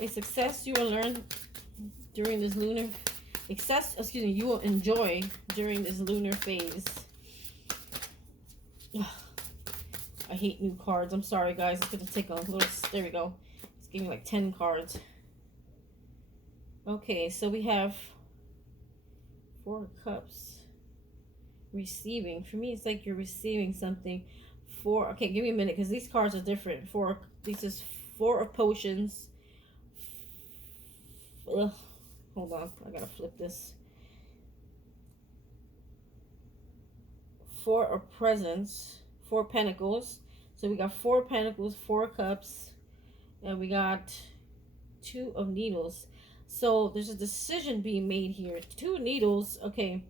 A success you will learn during this lunar you will enjoy during this lunar phase. Ugh, I hate new cards. I'm sorry, guys. It's going to take a little... There we go. It's giving me like 10 cards. Okay, so we have 4 cups. Receiving. For me, it's like you're receiving something. 4... Okay, give me a minute because these cards are different. This is 4 of potions. Ugh. Hold on, I gotta flip this. 4 of presents, 4 pentacles. So we got 4 pentacles, 4 cups, and we got 2 of needles. So there's a decision being made here. 2 needles, okay.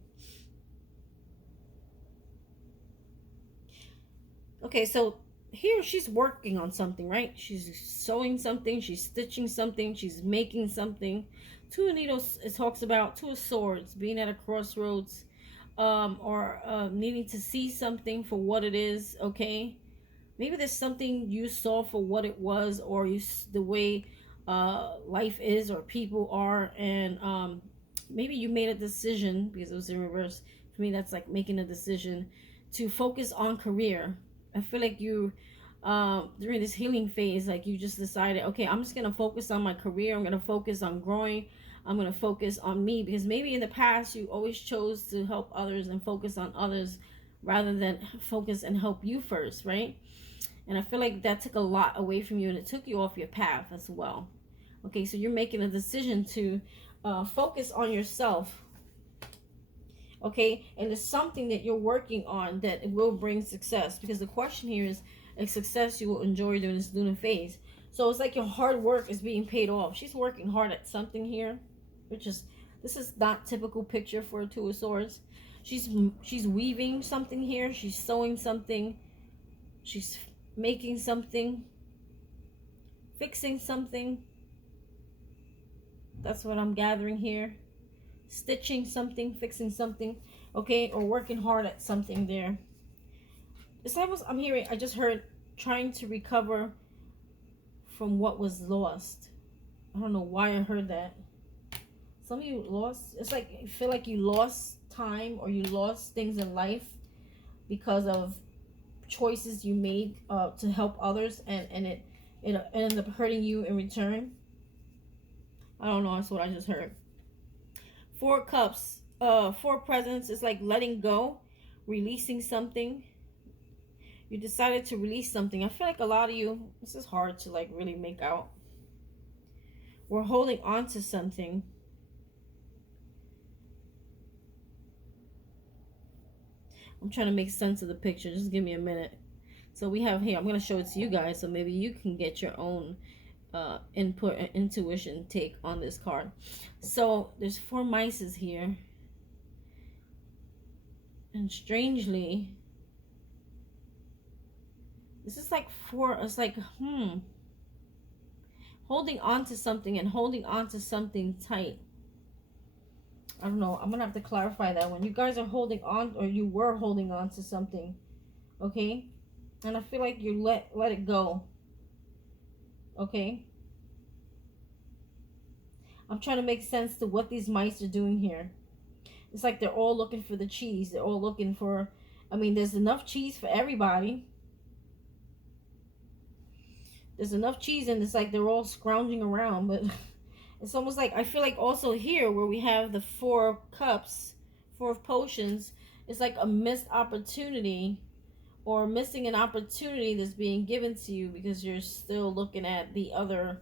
Okay, so here she's working on something, right? She's sewing something, she's stitching something, she's making something. 2 of needles, it talks about 2 of swords, being at a crossroads, or needing to see something for what it is, okay? Maybe there's something you saw for what it was, or the way life is or people are, and maybe you made a decision, because it was in reverse. For me, that's like making a decision to focus on career. I feel like you, during this healing phase, like you just decided, okay, I'm just going to focus on my career. I'm going to focus on growing. I'm going to focus on me, because maybe in the past you always chose to help others and focus on others rather than focus and help you first, right? And I feel like that took a lot away from you, and it took you off your path as well. Okay, so you're making a decision to focus on yourself. Okay, and it's something that you're working on that it will bring success, because the question here is a success you will enjoy during this lunar phase. So it's like your hard work is being paid off. She's working hard at something here, which is, this is not typical picture for a 2 of swords. She's weaving something here. She's sewing something. She's making something, fixing something. That's what I'm gathering here. Stitching something, fixing something, okay, or working hard at something there. It's like I'm hearing, I just heard trying to recover from what was lost. I don't know why I heard that. Some of you lost, it's like you feel like you lost time, or you lost things in life because of choices you made to help others, and it ended up hurting you in return. I don't know, that's what I just heard. 4 cups, 4 presents. It's like letting go, releasing something. You decided to release something. I feel like a lot of you, this is hard to like really make out. We're holding on to something. I'm trying to make sense of the picture. Just give me a minute. So we have here, I'm going to show it to you guys so maybe you can get your own input and intuition take on this card. So there's 4 mices here. And strangely, this is like it's like, holding on to something and holding on to something tight. I don't know. I'm going to have to clarify that one. You guys are holding on, or you were holding on to something. Okay? And I feel like you let it go. Okay? I'm trying to make sense to what these mice are doing here. It's like they're all looking for the cheese. They're all looking for, I mean, there's enough cheese for everybody. There's enough cheese, and it's like they're all scrounging around. But it's almost like, I feel like also here where we have the 4 of cups, 4 of potions, it's like a missed opportunity, or missing an opportunity that's being given to you because you're still looking at the other,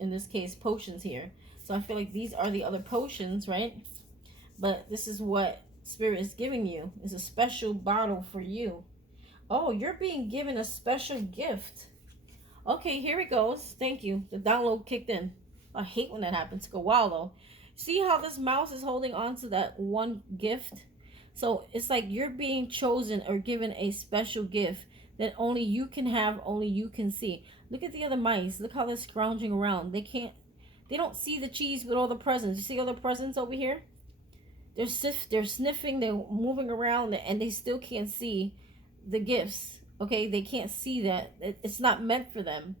in this case, potions here. So I feel like these are the other potions, right? But this is what Spirit is giving you. It's a special bottle for you. Oh, you're being given a special gift. Okay, here it goes. Thank you. The download kicked in. I hate when that happens. Go wild though. See how this mouse is holding on to that one gift? So it's like you're being chosen or given a special gift that only you can have, only you can see. Look at the other mice. Look how they're scrounging around. They don't see the cheese with all the presents. You see all the presents over here? They're sniffing, they're moving around, and they still can't see the gifts. Okay, they can't see that. It's not meant for them.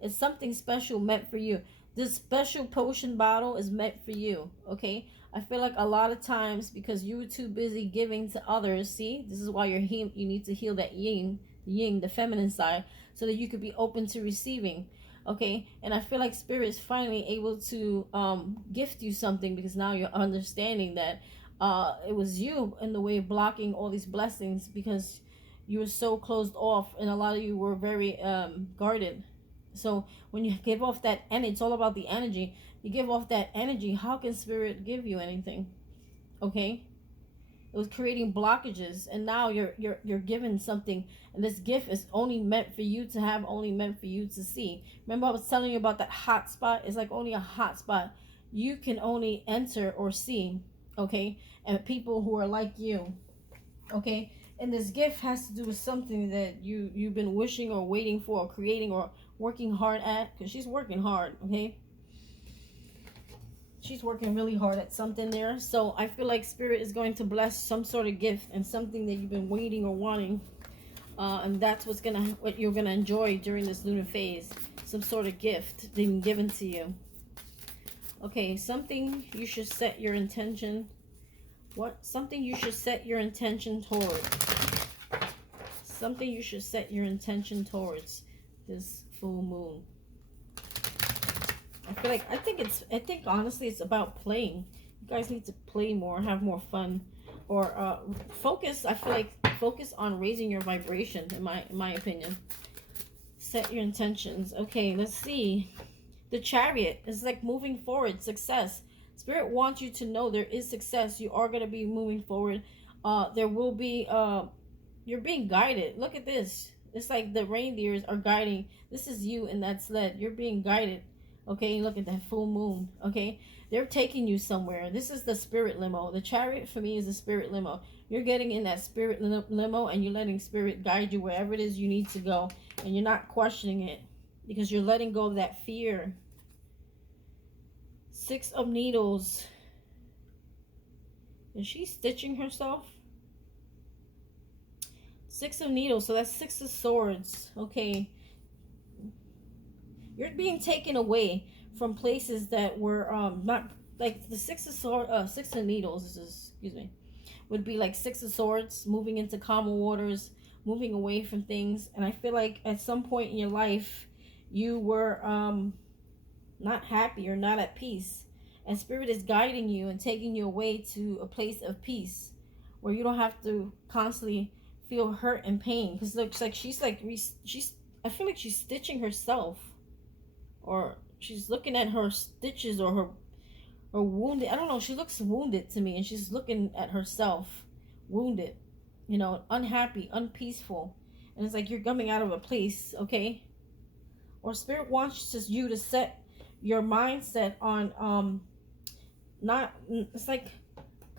It's something special meant for you. This special potion bottle is meant for you. Okay, I feel like a lot of times because you were too busy giving to others. See, this is why you need to heal that yin, the feminine side, so that you could be open to receiving. Okay, and I feel like Spirit is finally able to gift you something, because now you're understanding that it was you in the way of blocking all these blessings, because you were so closed off, and a lot of you were very guarded. So when you give off that energy, it's all about the energy. You give off that energy, how can Spirit give you anything? Okay, it was creating blockages, and now you're given something, and this gift is only meant for you to have, only meant for you to see. Remember I was telling you about that hot spot? It's like only a hot spot you can only enter or see. Okay, and people who are like you. Okay, and this gift has to do with something that you've been wishing or waiting for, or creating, or working hard at, because she's working hard. Okay, she's working really hard at something there. So I feel like Spirit is going to bless some sort of gift and something that you've been waiting or wanting, and that's what you're gonna enjoy during this lunar phase. Some sort of gift being given to you. Okay, something you should set your intention. Something you should set your intention towards. Something you should set your intention towards this full moon. I think honestly it's about playing. You guys need to play more, have more fun, or focus. I feel like focus on raising your vibration, in my opinion. Set your intentions. Okay, let's see. The Chariot is like moving forward, success. Spirit wants you to know there is success. You are going to be moving forward. There will be, you're being guided. Look at this. It's like the reindeers are guiding. This is you in that sled. You're being guided. Okay, look at that full moon. Okay, they're taking you somewhere. This is the Spirit limo. The Chariot for me is the Spirit limo. You're getting in that Spirit limo, and you're letting Spirit guide you wherever it is you need to go. And you're not questioning it, because you're letting go of that fear. 6 of Needles. Is she stitching herself? 6 of Needles. So that's 6 of Swords. Okay. You're being taken away from places that were not like the 6 of Needles. Excuse me. Would be like 6 of Swords, moving into calmer waters, moving away from things. And I feel like at some point in your life, you were not happy or not at peace, and Spirit is guiding you and taking you away to a place of peace where you don't have to constantly feel hurt and pain, because it looks like she's I feel like she's stitching herself, or she's looking at her stitches, or her wounded. I don't know, she looks wounded to me, and she's looking at herself wounded, you know, unhappy, unpeaceful, and it's like you're coming out of a place. Okay, or Spirit wants you to set your mindset on it's like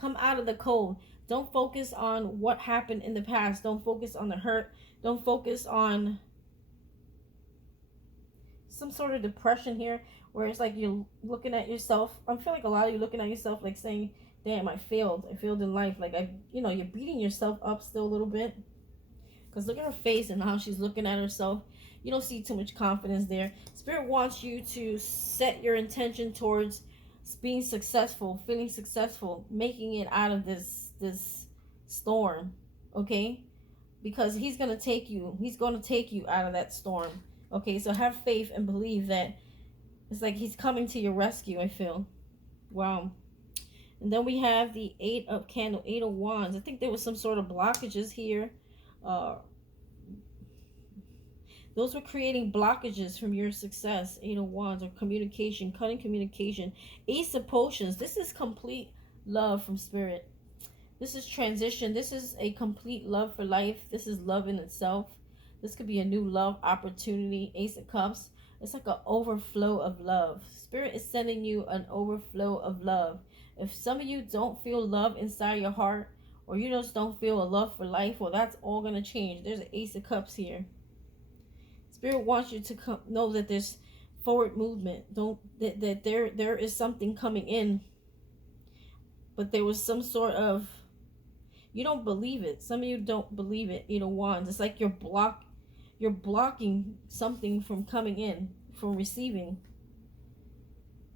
come out of the cold, Don't focus on what happened in the past. Don't focus on the hurt. Don't focus on some sort of depression here where it's like you're looking at yourself. I feel like a lot of you looking at yourself like saying, damn, I failed in life. Like, you're beating yourself up still a little bit, because look at her face and how she's looking at herself. You don't see too much confidence there. Spirit wants you to set your intention towards being successful, feeling successful, making it out of this storm, okay? Because he's going to take you out of that storm. Okay, so have faith and believe that it's like he's coming to your rescue, I feel. Wow. And then we have the Eight of Wands. I think there was some sort of blockages here. Those were creating blockages from your success. Eight of Wands, or communication, cutting communication. Ace of Potions. This is complete love from Spirit. This is transition. This is a complete love for life. This is love in itself. This could be a new love opportunity. Ace of Cups. It's like an overflow of love. Spirit is sending you an overflow of love. If some of you don't feel love inside your heart, or you just don't feel a love for life, well, that's all going to change. There's an Ace of Cups here. Spirit wants you to know that there's forward movement. That there is something coming in. But there was some sort of, you don't believe it. Some of you don't believe it. Eight of Wands. It's like you're blocking something from coming in, from receiving.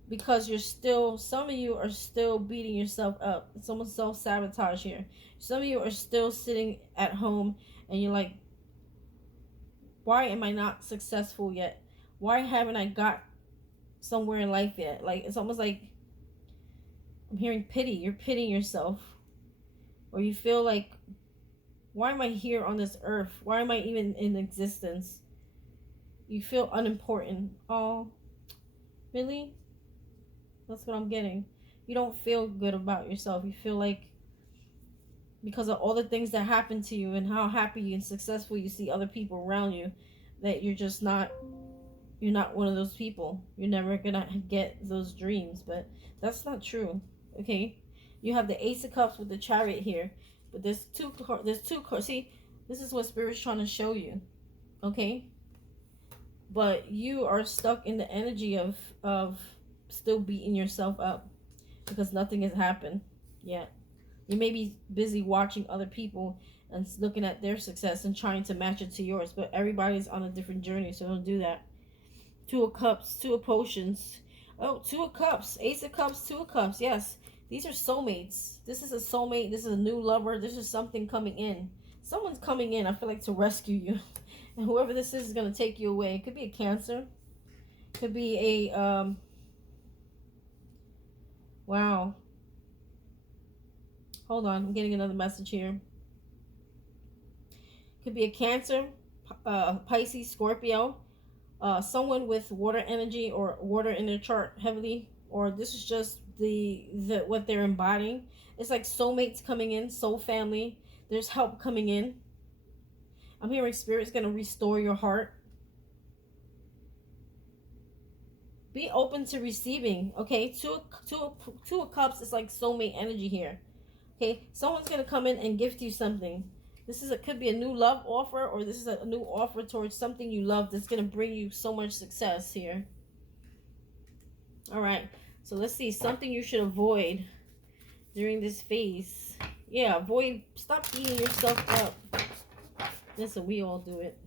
Because some of you are still beating yourself up. It's almost self-sabotage here. Some of you are still sitting at home and you're like, why am I not successful yet? Why haven't I got somewhere in life yet? Like, it's almost like I'm hearing pity. You're pitying yourself. Or you feel like, why am I here on this earth? Why am I even in existence? You feel unimportant. Oh, really? That's what I'm getting. You don't feel good about yourself. You feel like, because of all the things that happen to you and how happy and successful you see other people around you, that you're not one of those people. You're never gonna get those dreams. But that's not true. Okay, you have the Ace of Cups with the Chariot here, but there's two cards. See, this is what Spirit's trying to show you. Okay, but you are stuck in the energy of still beating yourself up because nothing has happened yet. You may be busy watching other people and looking at their success and trying to match it to yours, but everybody's on a different journey, so don't do that. Two of Cups, Two of Potions. Oh, Two of Cups, Ace of Cups, Two of Cups. Yes, these are soulmates. This is a soulmate. This is a new lover. This is something coming in. Someone's coming in, I feel like, to rescue you. And whoever this is going to take you away. It could be a Cancer. Could be a, wow. Hold on, I'm getting another message here. Could be a Cancer, Pisces, Scorpio, someone with water energy or water in their chart heavily, or this is just the what they're embodying. It's like soulmates coming in, soul family. There's help coming in. I'm hearing Spirit's going to restore your heart. Be open to receiving, okay? Two of Cups is like soulmate energy here. Okay, someone's going to come in and gift you something. It could be a new love offer, or this is a new offer towards something you love that's going to bring you so much success here. All right, so let's see. Something you should avoid during this phase. Yeah, stop beating yourself up. Listen, we all do it.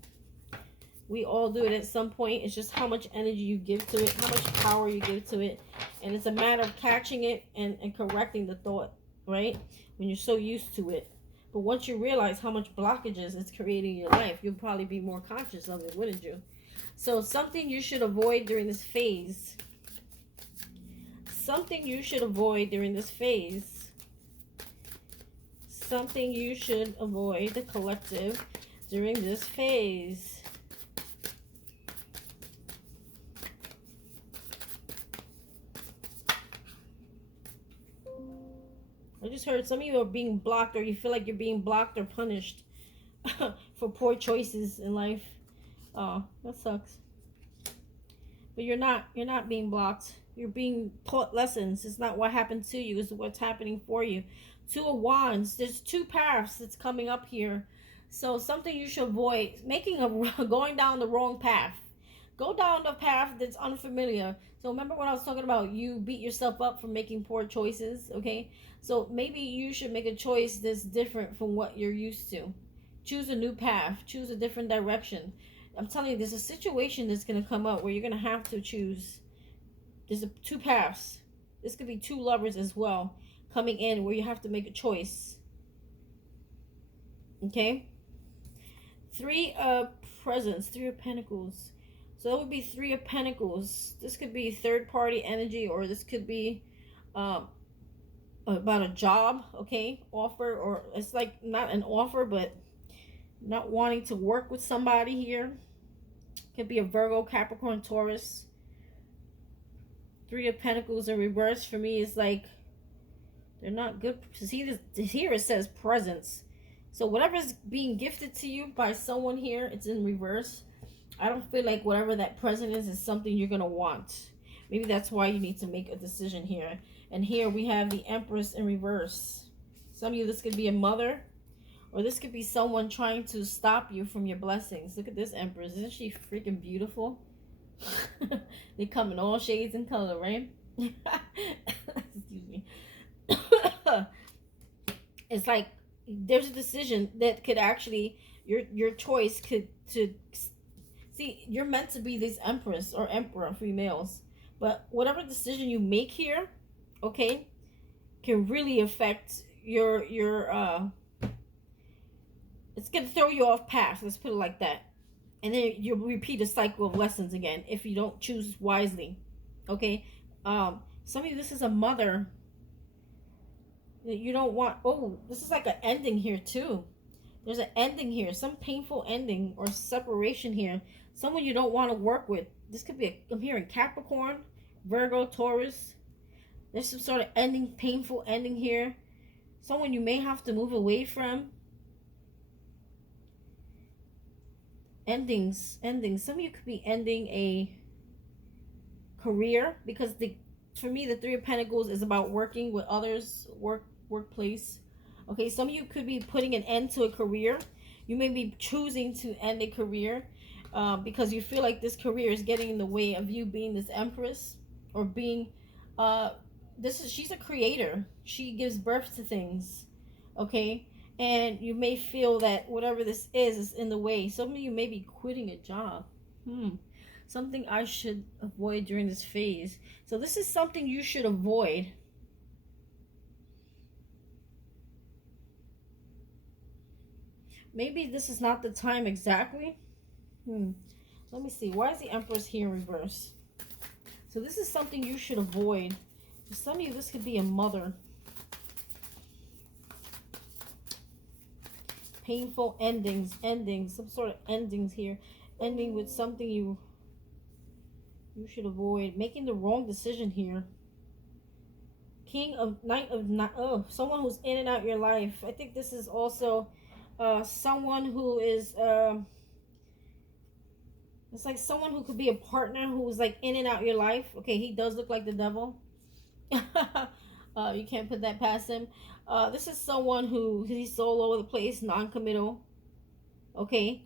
We all do it at some point. It's just how much energy you give to it, how much power you give to it. And it's a matter of catching it and correcting the thought, right? When you're so used to it. But once you realize how much blockages it's creating in your life, you'll probably be more conscious of it, wouldn't you? So something you should avoid during this phase. Something you should avoid during this phase. Something you should avoid, the collective, during this phase. I just heard some of you are being blocked, or you feel like you're being blocked or punished for poor choices in life. Oh, that sucks. But you're not being blocked. You're being taught lessons. It's not what happened to you, it's what's happening for you. Two of Wands. There's two paths that's coming up here. So something you should avoid, going down the wrong path. Go down the path that's unfamiliar. So remember when I was talking about you beat yourself up for making poor choices, okay? So maybe you should make a choice that's different from what you're used to. Choose a new path. Choose a different direction. I'm telling you, there's a situation that's going to come up where you're going to have to choose. There's two paths. This could be two lovers as well coming in where you have to make a choice. Okay? Three of presents. Three of pentacles. So that would be Three of Pentacles. This could be third party energy, or this could be about a job, okay? Offer, or it's like not an offer, but not wanting to work with somebody here. Could be a Virgo, Capricorn, Taurus. Three of Pentacles in reverse for me is like they're not good. See this here, it says presents. So whatever is being gifted to you by someone here, it's in reverse. I don't feel like whatever that present is something you're going to want. Maybe that's why you need to make a decision here. And here we have the Empress in reverse. Some of you, this could be a mother, or this could be someone trying to stop you from your blessings. Look at this Empress. Isn't she freaking beautiful? They come in all shades and color, right? Excuse me. It's like there's a decision that could actually, your choice could see, you're meant to be this Empress or Emperor for males. But whatever decision you make here, okay, can really affect your it's going to throw you off path. Let's put it like that. And then you'll repeat a cycle of lessons again if you don't choose wisely. Okay? Some of you, this is a mother that you don't want. Oh, this is like an ending here too. There's an ending here. Some painful ending or separation here. Someone you don't want to work with. This could be, I'm hearing Capricorn, Virgo, Taurus. There's some sort of ending, painful ending here. Someone you may have to move away from. Endings. Some of you could be ending a career, because for me the Three of Pentacles is about working with others, workplace. Okay, some of you could be putting an end to a career. You may be choosing to end a career because you feel like this career is getting in the way of you being this Empress, or being she's a creator. She gives birth to things. Okay? And you may feel that whatever this is in the way. Some of you may be quitting a job. Something I should avoid during this phase. So this is something you should avoid. Maybe this is not the time exactly. Let me see. Why is the Empress here in reverse? So this is something you should avoid. For some of you, this could be a mother. Painful endings, some sort of endings here. Ending with something you should avoid. Making the wrong decision here. Someone who's in and out your life. I think this is also someone who is it's like someone who could be a partner who's like in and out your life. Okay, he does look like the devil. You can't put that past him. This is someone who he's all over the place, non-committal. Okay,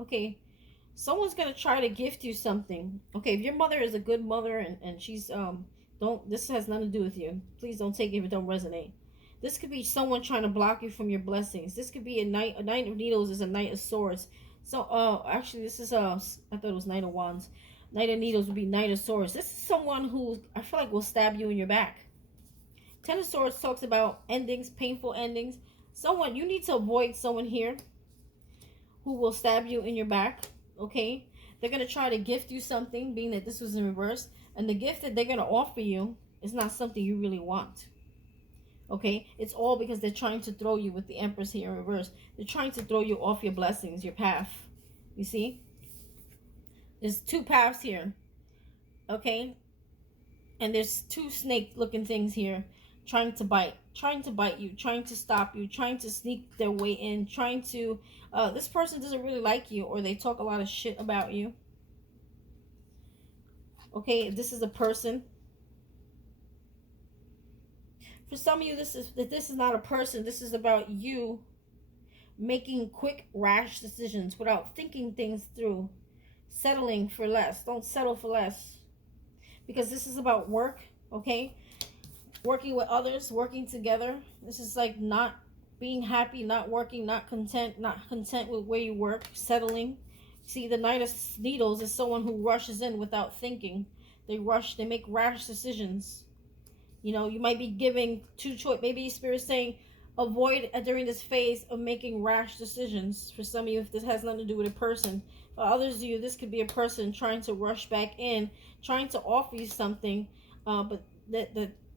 okay, someone's gonna try to gift you something. Okay, if your mother is a good mother and she's this has nothing to do with you. Please don't take it if it don't resonate. This could be someone trying to block you from your blessings. This could be a Knight of Needles is a Knight of Swords. So actually this is I thought it was Knight of Wands. Knight of Needles would be Knight of Swords. This is someone who I feel like will stab you in your back. Ten of Swords talks about endings, painful endings. Someone, you need to avoid someone here who will stab you in your back, okay? They're going to try to gift you something, being that this was in reverse. And the gift that they're going to offer you is not something you really want, okay? It's all because they're trying to throw you with the Empress here in reverse. They're trying to throw you off your blessings, your path. You see? There's two paths here, okay? And there's two snake-looking things here trying to bite you, trying to stop you, trying to sneak their way in, trying to... this person doesn't really like you, or they talk a lot of shit about you. Okay, if this is a person. For some of you, this is not a person. This is about you making quick, rash decisions without thinking things through. Settling for less. Don't settle for less. Because this is about work, okay? Working with others, working together. This is like not being happy, not working, not content with where you work, settling. See, the Knight of Needles is someone who rushes in without thinking. They make rash decisions. You know, you might be giving two choice. Maybe Spirit's saying avoid during this phase of making rash decisions. For some of you, if this has nothing to do with a person. For others of you, this could be a person trying to rush back in, trying to offer you something, but that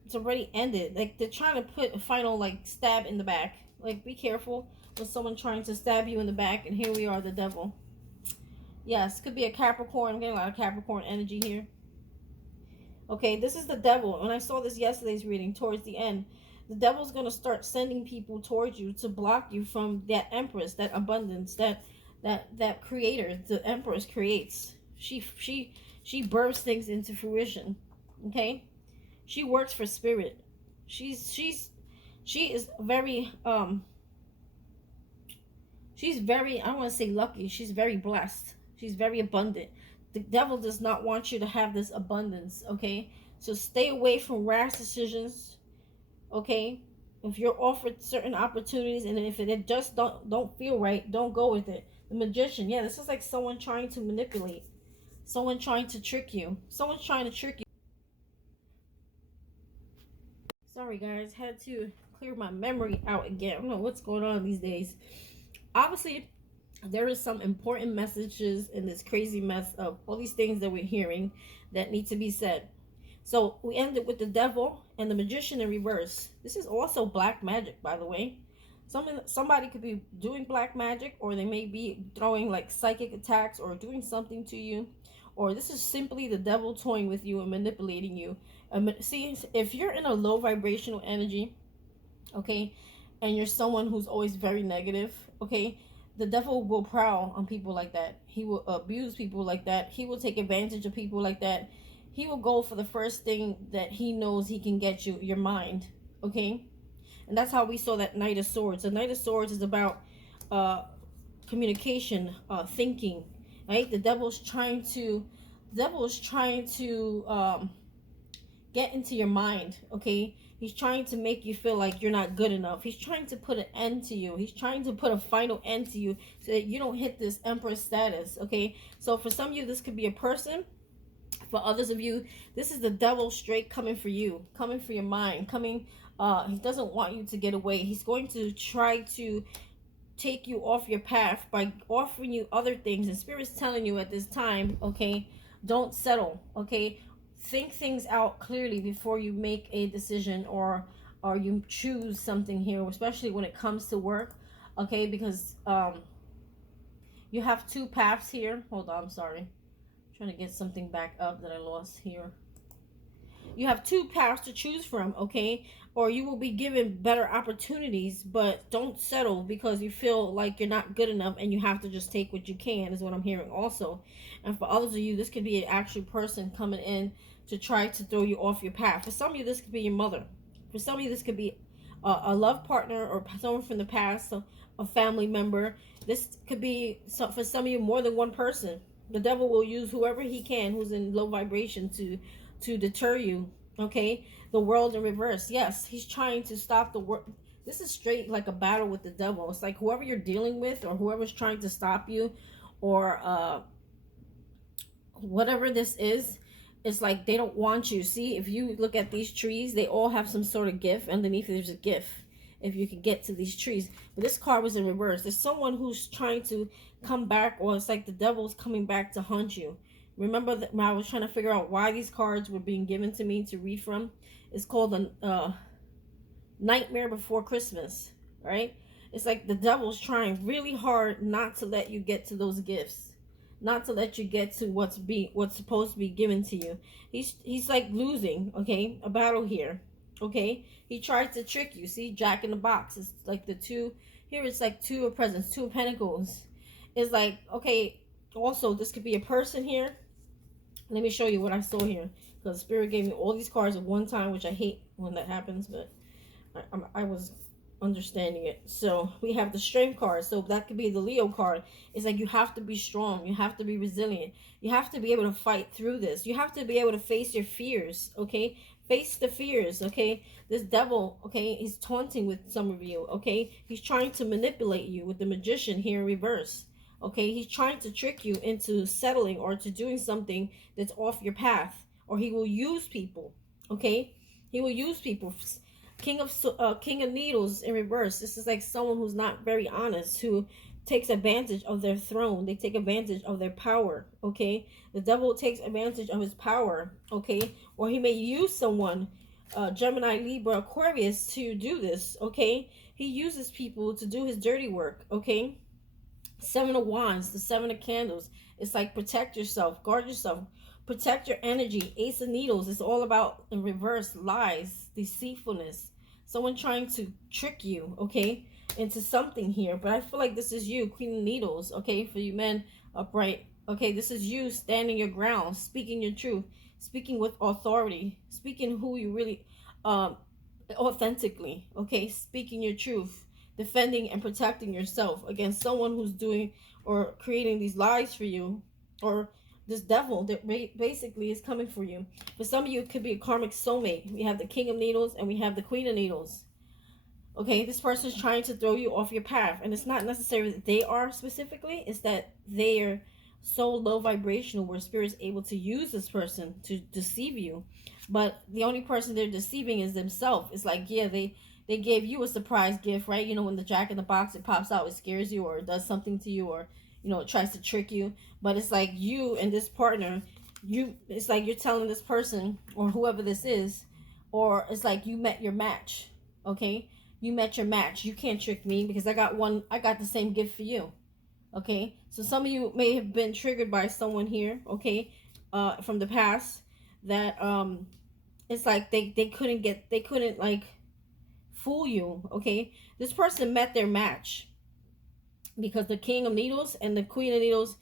it's already ended. Like they're trying to put a final like stab in the back. Like be careful with someone trying to stab you in the back. And here we are, the Devil. Yes, could be a Capricorn. I'm getting a lot of Capricorn energy here. Okay, this is the Devil. When I saw this yesterday's reading, towards the end, the Devil's going to start sending people towards you to block you from that Empress, that abundance, that creator. The Empress creates. She births things into fruition. Okay, she works for Spirit. She is very she's very, I don't want to say lucky. She's very blessed. She's very abundant. The Devil does not want you to have this abundance, okay? So stay away from rash decisions, okay? If you're offered certain opportunities and if it just don't feel right, don't go with it. The Magician, yeah, this is like someone trying to manipulate. Someone trying to trick you. Someone's trying to trick you. Sorry, guys. Had to clear my memory out again. I don't know what's going on these days. Obviously, there is some important messages in this crazy mess of all these things that we're hearing that need to be said. So we ended with the Devil and the Magician in reverse. This is also black magic, by the way. Somebody could be doing black magic, or they may be throwing like psychic attacks or doing something to you, or this is simply the Devil toying with you and manipulating you. See, if you're in a low vibrational energy, okay, and you're someone who's always very negative, okay, the Devil will prowl on people like that. He will abuse people like that. He will take advantage of people like that. He will go for the first thing that he knows he can get you, your mind, okay? And that's how we saw that Knight of Swords. The Knight of Swords is about communication, thinking, right? The devil's trying to get into your mind, okay? He's trying to make you feel like you're not good enough. He's trying to put an end to you. He's trying to put a final end to you so that you don't hit this Empress status, okay? So for some of you, this could be a person. For others of you, this is the Devil straight coming for you, coming for your mind, coming. He doesn't want you to get away. He's going to try to take you off your path by offering you other things. And Spirit's telling you at this time, okay, don't settle, okay? Think things out clearly before you make a decision or you choose something here, especially when it comes to work, okay? Because you have two paths here. Hold on, I'm sorry. I'm trying to get something back up that I lost here. You have two paths to choose from, okay? Or you will be given better opportunities, but don't settle because you feel like you're not good enough and you have to just take what you can, is what I'm hearing also. And for others of you, this could be an actual person coming in to try to throw you off your path. For some of you, this could be your mother. For some of you, this could be a love partner or someone from the past, so a family member. This could be, for some of you, more than one person. The Devil will use whoever he can who's in low vibration to deter you, okay? The World in reverse. Yes, he's trying to stop the world. This is straight like a battle with the Devil. It's like whoever you're dealing with or whoever's trying to stop you or whatever this is, it's like they don't want you. See, if you look at these trees, they all have some sort of gift. Underneath there's a gift if you can get to these trees. But this card was in reverse. There's someone who's trying to come back, or it's like the Devil's coming back to hunt you. Remember that when I was trying to figure out why these cards were being given to me to read from? It's called a Nightmare Before Christmas, right? It's like the Devil's trying really hard not to let you get to those gifts, not to let you get to what's supposed to be given to you. He's like losing, okay, a battle here, okay? He tried to trick you. See, Jack in the Box. It's like the two here. It's like two of presents, two of pentacles. It's like, okay. Also, this could be a person here. Let me show you what I saw here, because Spirit gave me all these cards at one time, which I hate when that happens, but I was understanding it. So we have the strength card. So that could be the Leo card. It's like you have to be strong. You have to be resilient. You have to be able to fight through this. You have to be able to face your fears. Okay, face the fears. Okay, this devil. Okay, he's taunting with some of you. Okay, he's trying to manipulate you with the Magician here in reverse. Okay, he's trying to trick you into settling or to doing something that's off your path, or he will use people. Okay, he will use people. King of Needles in reverse. This is like someone who's not very honest, who takes advantage of their throne. They take advantage of their power. Okay, the devil takes advantage of his power. Okay, or he may use someone, Gemini, Libra, Aquarius, to do this. Okay, he uses people to do his dirty work. Okay, Seven of Wands, the Seven of Candles. It's like protect yourself, guard yourself, protect your energy. Ace of Needles. It's all about in reverse lies, deceitfulness. Someone trying to trick you, okay, into something here. But I feel like this is you, Queen of Needles, okay, for you men upright. Okay, this is you standing your ground, speaking your truth, speaking with authority, speaking who you really, authentically, okay, speaking your truth, defending and protecting yourself against someone who's doing or creating these lies for you, or this devil that basically is coming for you. For some of you, it could be a karmic soulmate. We have the King of Needles and we have the Queen of Needles. Okay, this person is trying to throw you off your path, and it's not necessarily that they are specifically, it's that they are so low vibrational where Spirit is able to use this person to deceive you. But the only person they're deceiving is themselves. It's like, yeah, they gave you a surprise gift, right? You know, when the Jack in the Box, it pops out, it scares you, or it does something to you, or, you know, it tries to trick you. But it's like you and this partner, it's like you're telling this person or whoever this is, or it's like you met your match. Okay, you met your match. You can't trick me because I got the same gift for you. Okay, so some of you may have been triggered by someone here, okay, from the past, that it's like they couldn't like fool you. Okay, this person met their match because the King of Needles and the Queen of Needles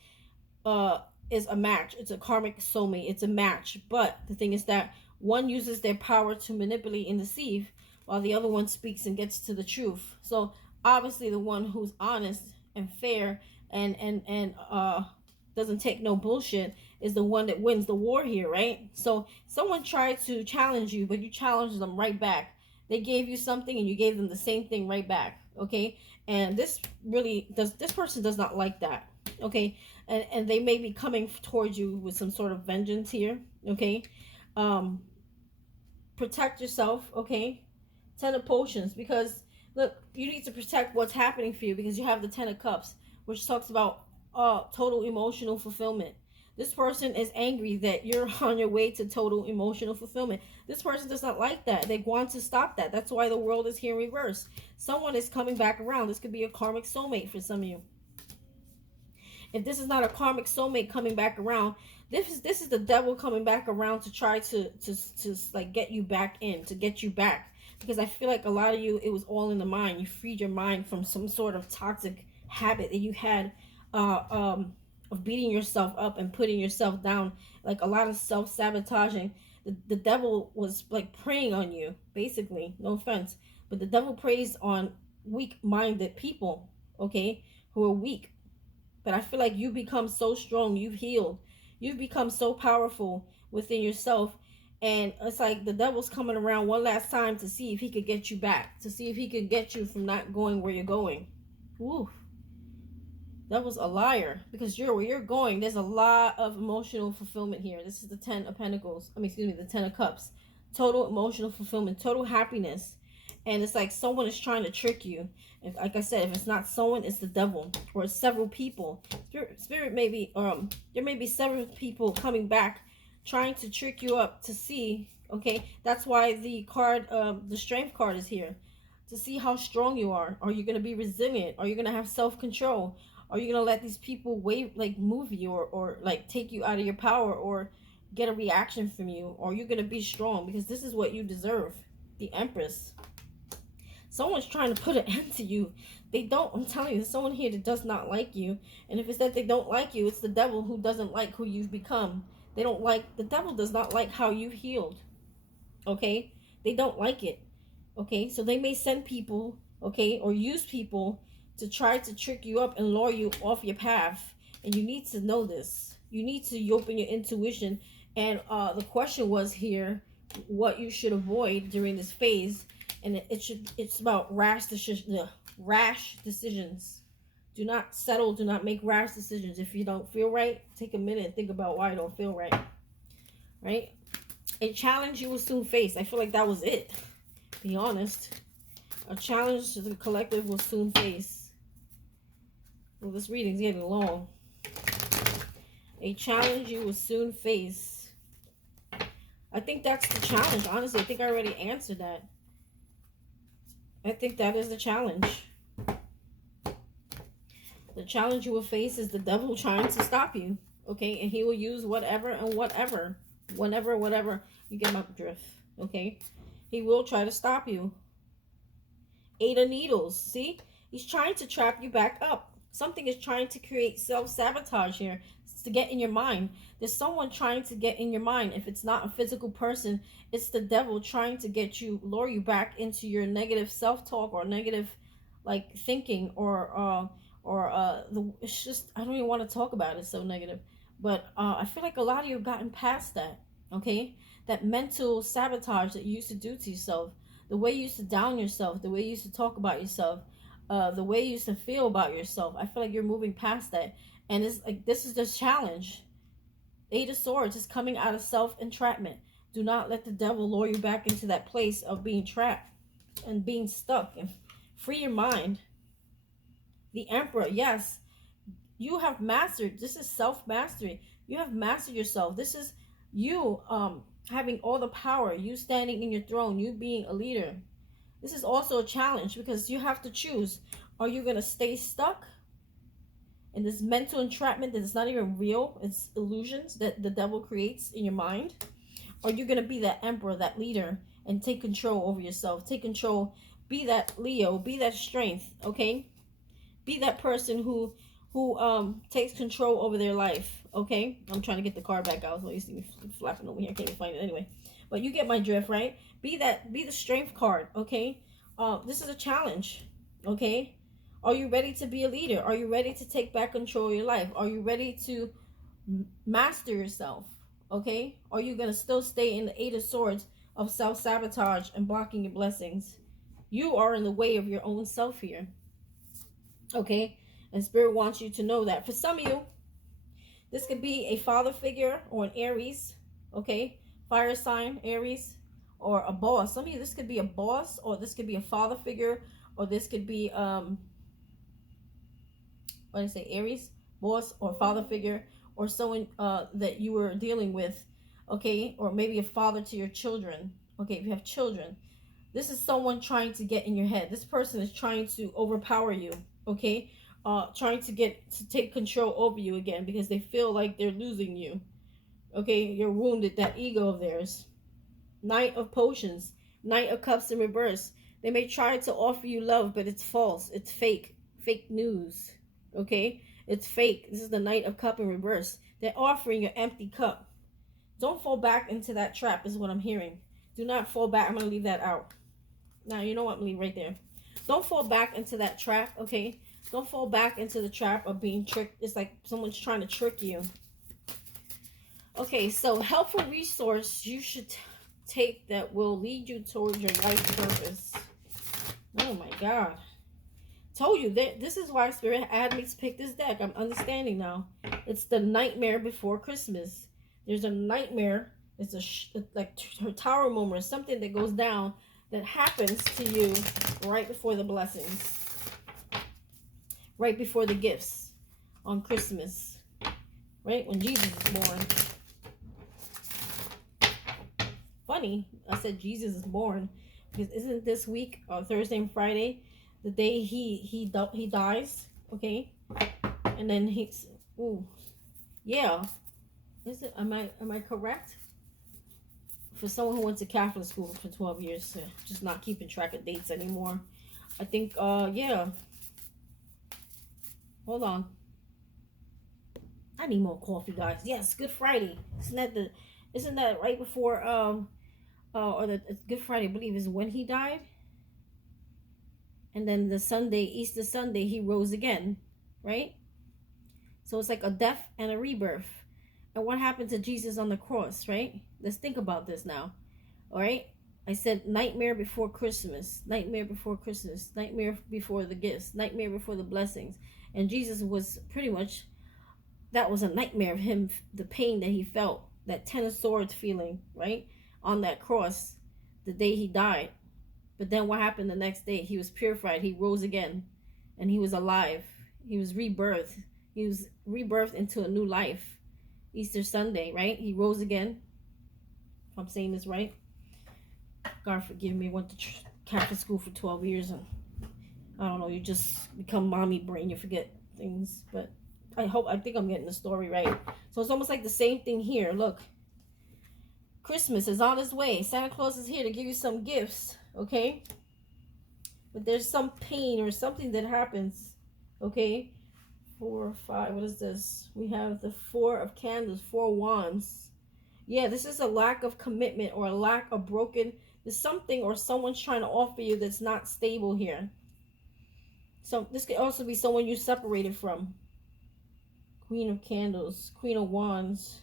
is a match. It's a karmic soulmate. It's a match. But the thing is that one uses their power to manipulate and deceive, while the other one speaks and gets to the truth. So obviously, the one who's honest and fair and doesn't take no bullshit is the one that wins the war here, right? So someone tried to challenge you, but you challenged them right back. They gave you something and you gave them the same thing right back. Okay, and this person does not like that. Okay, and they may be coming towards you with some sort of vengeance here. Okay, protect yourself. Okay, 10 of Potions, because look, you need to protect what's happening for you, because you have the 10 of Cups, which talks about total emotional fulfillment. This person is angry that you're on your way to total emotional fulfillment. This person does not like that. They want to stop that. That's why the world is here in reverse. Someone is coming back around. This could be a karmic soulmate for some of you. If this is not a karmic soulmate coming back around, this is the devil coming back around to try to like get you back in, to get you back. Because I feel like a lot of you, it was all in the mind. You freed your mind from some sort of toxic habit that you had, of beating yourself up and putting yourself down, like a lot of self-sabotaging. The devil was like preying on you, basically. No offense, but the devil preys on weak-minded people, okay, who are weak. But I feel like you become so strong. You've healed. You've become so powerful within yourself. And it's like the devil's coming around one last time to see if he could get you back, to see if he could get you from not going where you're going. Woo. That was a liar, because you're where you're going. There's a lot of emotional fulfillment here. This is the 10 of Pentacles. I mean, excuse me, the 10 of Cups. Total emotional fulfillment, total happiness. And it's like someone is trying to trick you. If, like I said, if it's not someone, it's the devil, or it's several people. Spirit may be, there may be several people coming back trying to trick you up to see, okay? That's why the card, the strength card is here. To see how strong you are. Are you going to be resilient? Are you going to have self-control? Are you going to let these people move you, or like take you out of your power, or get a reaction from you? Or are you going to be strong? Because this is what you deserve. The Empress. Someone's trying to put an end to you. They don't. I'm telling you, there's someone here that does not like you. And if it's that they don't like you, it's the devil who doesn't like who you've become. They don't like, the devil does not like how you healed. Okay? They don't like it. Okay? So they may send people, okay, or use people to try to trick you up and lure you off your path. And you need to know this. You need to open your intuition. And the question was here, what you should avoid during this phase. And it's about rash decisions. Do not settle. Do not make rash decisions. If you don't feel right, take a minute and think about why you don't feel right. Right? A challenge you will soon face. I feel like that was it. Be honest. A challenge the collective will soon face. Well, this reading's getting long. A challenge you will soon face. I think that's the challenge. Honestly, I think I already answered that. I think that is the challenge. The challenge you will face is the devil trying to stop you. Okay? And he will use whatever and whatever. Whenever, whatever. You get my drift. Okay? He will try to stop you. 8 of Needles. See? He's trying to trap you back up. Something is trying to create self-sabotage here. It's to get in your mind. There's someone trying to get in your mind. If it's not a physical person, it's the devil trying to get you, lure you back into your negative self-talk or negative, like, thinking it's just, I don't even want to talk about it. It's so negative. But I feel like a lot of you have gotten past that. Okay? That mental sabotage that you used to do to yourself. The way you used to down yourself. The way you used to talk about yourself. The way you used to feel about yourself. I feel like you're moving past that. And it's like, this is the challenge. 8 of Swords is coming out of self-entrapment. Do not let the devil lure you back into that place of being trapped and being stuck. And free your mind. The Emperor, yes. You have mastered. This is self-mastery. You have mastered yourself. This is you having all the power. You standing in your throne. You being a leader. This is also a challenge because you have to choose. Are you going to stay stuck in this mental entrapment that is not even real? It's illusions that the devil creates in your mind. Or are you going to be that emperor, that leader, and take control over yourself? Take control. Be that Leo. Be that strength. Okay? Be that person who takes control over their life. Okay? I'm trying to get the card back out. So you see me flapping over here. I can't even find it anyway. But you get my drift, right? Be the strength card, okay? This is a challenge, okay? Are you ready to be a leader? Are you ready to take back control of your life? Are you ready to master yourself, okay? Are you going to still stay in the 8 of Swords of self-sabotage and blocking your blessings? You are in the way of your own self here, okay? And Spirit wants you to know that. For some of you, this could be a father figure or an Aries, okay? Fire sign, Aries, or a boss. Some of you, this could be a boss, or this could be a father figure, or this could be, what did I say, Aries, boss, or father figure, or someone that you were dealing with, okay? Or maybe a father to your children, okay? If you have children, this is someone trying to get in your head. This person is trying to overpower you, okay? Trying to take control over you again because they feel like they're losing you. Okay, you're wounded, that ego of theirs. Knight of Potions, Knight of Cups in reverse. They may try to offer you love, but it's false. It's fake. Fake news. Okay, it's fake. This is the Knight of Cup in reverse. They're offering an empty cup. Don't fall back into that trap is what I'm hearing. Do not fall back. I'm going to leave that out. Now, you know what? I'm going to leave right there. Don't fall back into that trap, okay? Don't fall back into the trap of being tricked. It's like someone's trying to trick you. Okay, so helpful resource you should take that will lead you towards your life purpose. Oh my God. Told you that this is why Spirit had me to pick this deck. I'm understanding now. It's the Nightmare Before Christmas. There's a nightmare. It's like a tower moment or something that goes down that happens to you right before the blessings. Right before the gifts on Christmas. Right? When Jesus is born. Funny, I said Jesus is born because isn't this week, Thursday and Friday, the day he dies? Okay, and then he's yeah. Is it? Am I correct? For someone who went to Catholic school for 12 years, just not keeping track of dates anymore. I think yeah. Hold on. I need more coffee, guys. Yes, Good Friday. Isn't that right before or the Good Friday, I believe, is when he died? And then the Sunday, Easter Sunday, he rose again, right? So it's like a death and a rebirth. And what happened to Jesus on the cross, right? Let's think about this now. All right? I said nightmare before Christmas, nightmare before Christmas, nightmare before the gifts, nightmare before the blessings. And Jesus was pretty much, that was a nightmare of him, the pain that he felt, that 10 of swords feeling, right? On that cross, the day he died. But then what happened the next day? He was purified. He rose again. And he was alive. He was rebirthed. He was rebirthed into a new life. Easter Sunday, right? He rose again. If I'm saying this right. God forgive me. Went to Catholic school for 12 years. And I don't know. You just become mommy brain. You forget things. But I think I'm getting the story right. So it's almost like the same thing here. Look. Christmas is on its way. Santa Claus is here to give you some gifts. Okay? But there's some pain or something that happens. Okay? 4, 5. What is this? We have the 4 of candles. 4 wands. Yeah, this is a lack of commitment or a lack of broken. There's something or someone's trying to offer you that's not stable here. So this could also be someone you separated from. Queen of candles. Queen of wands.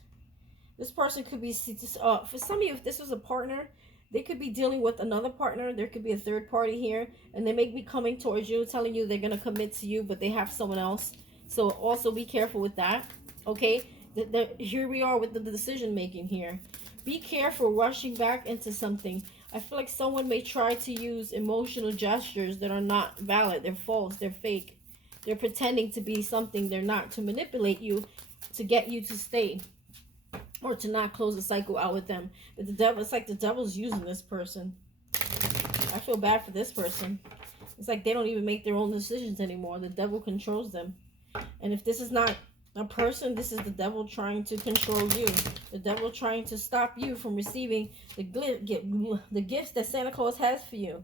This person could be, for some of you, if this was a partner, they could be dealing with another partner. There could be a third party here. And they may be coming towards you, telling you they're going to commit to you, but they have someone else. So also be careful with that. Okay? Here we are with the decision making here. Be careful rushing back into something. I feel like someone may try to use emotional gestures that are not valid. They're false. They're fake. They're pretending to be something they're not, to manipulate you, to get you to stay. Or to not close the cycle out with them. But the devil, it's like the devil's using this person. I feel bad for this person. It's like they don't even make their own decisions anymore. The devil controls them. And if this is not a person, this is the devil trying to control you. The devil trying to stop you from receiving the gifts that Santa Claus has for you.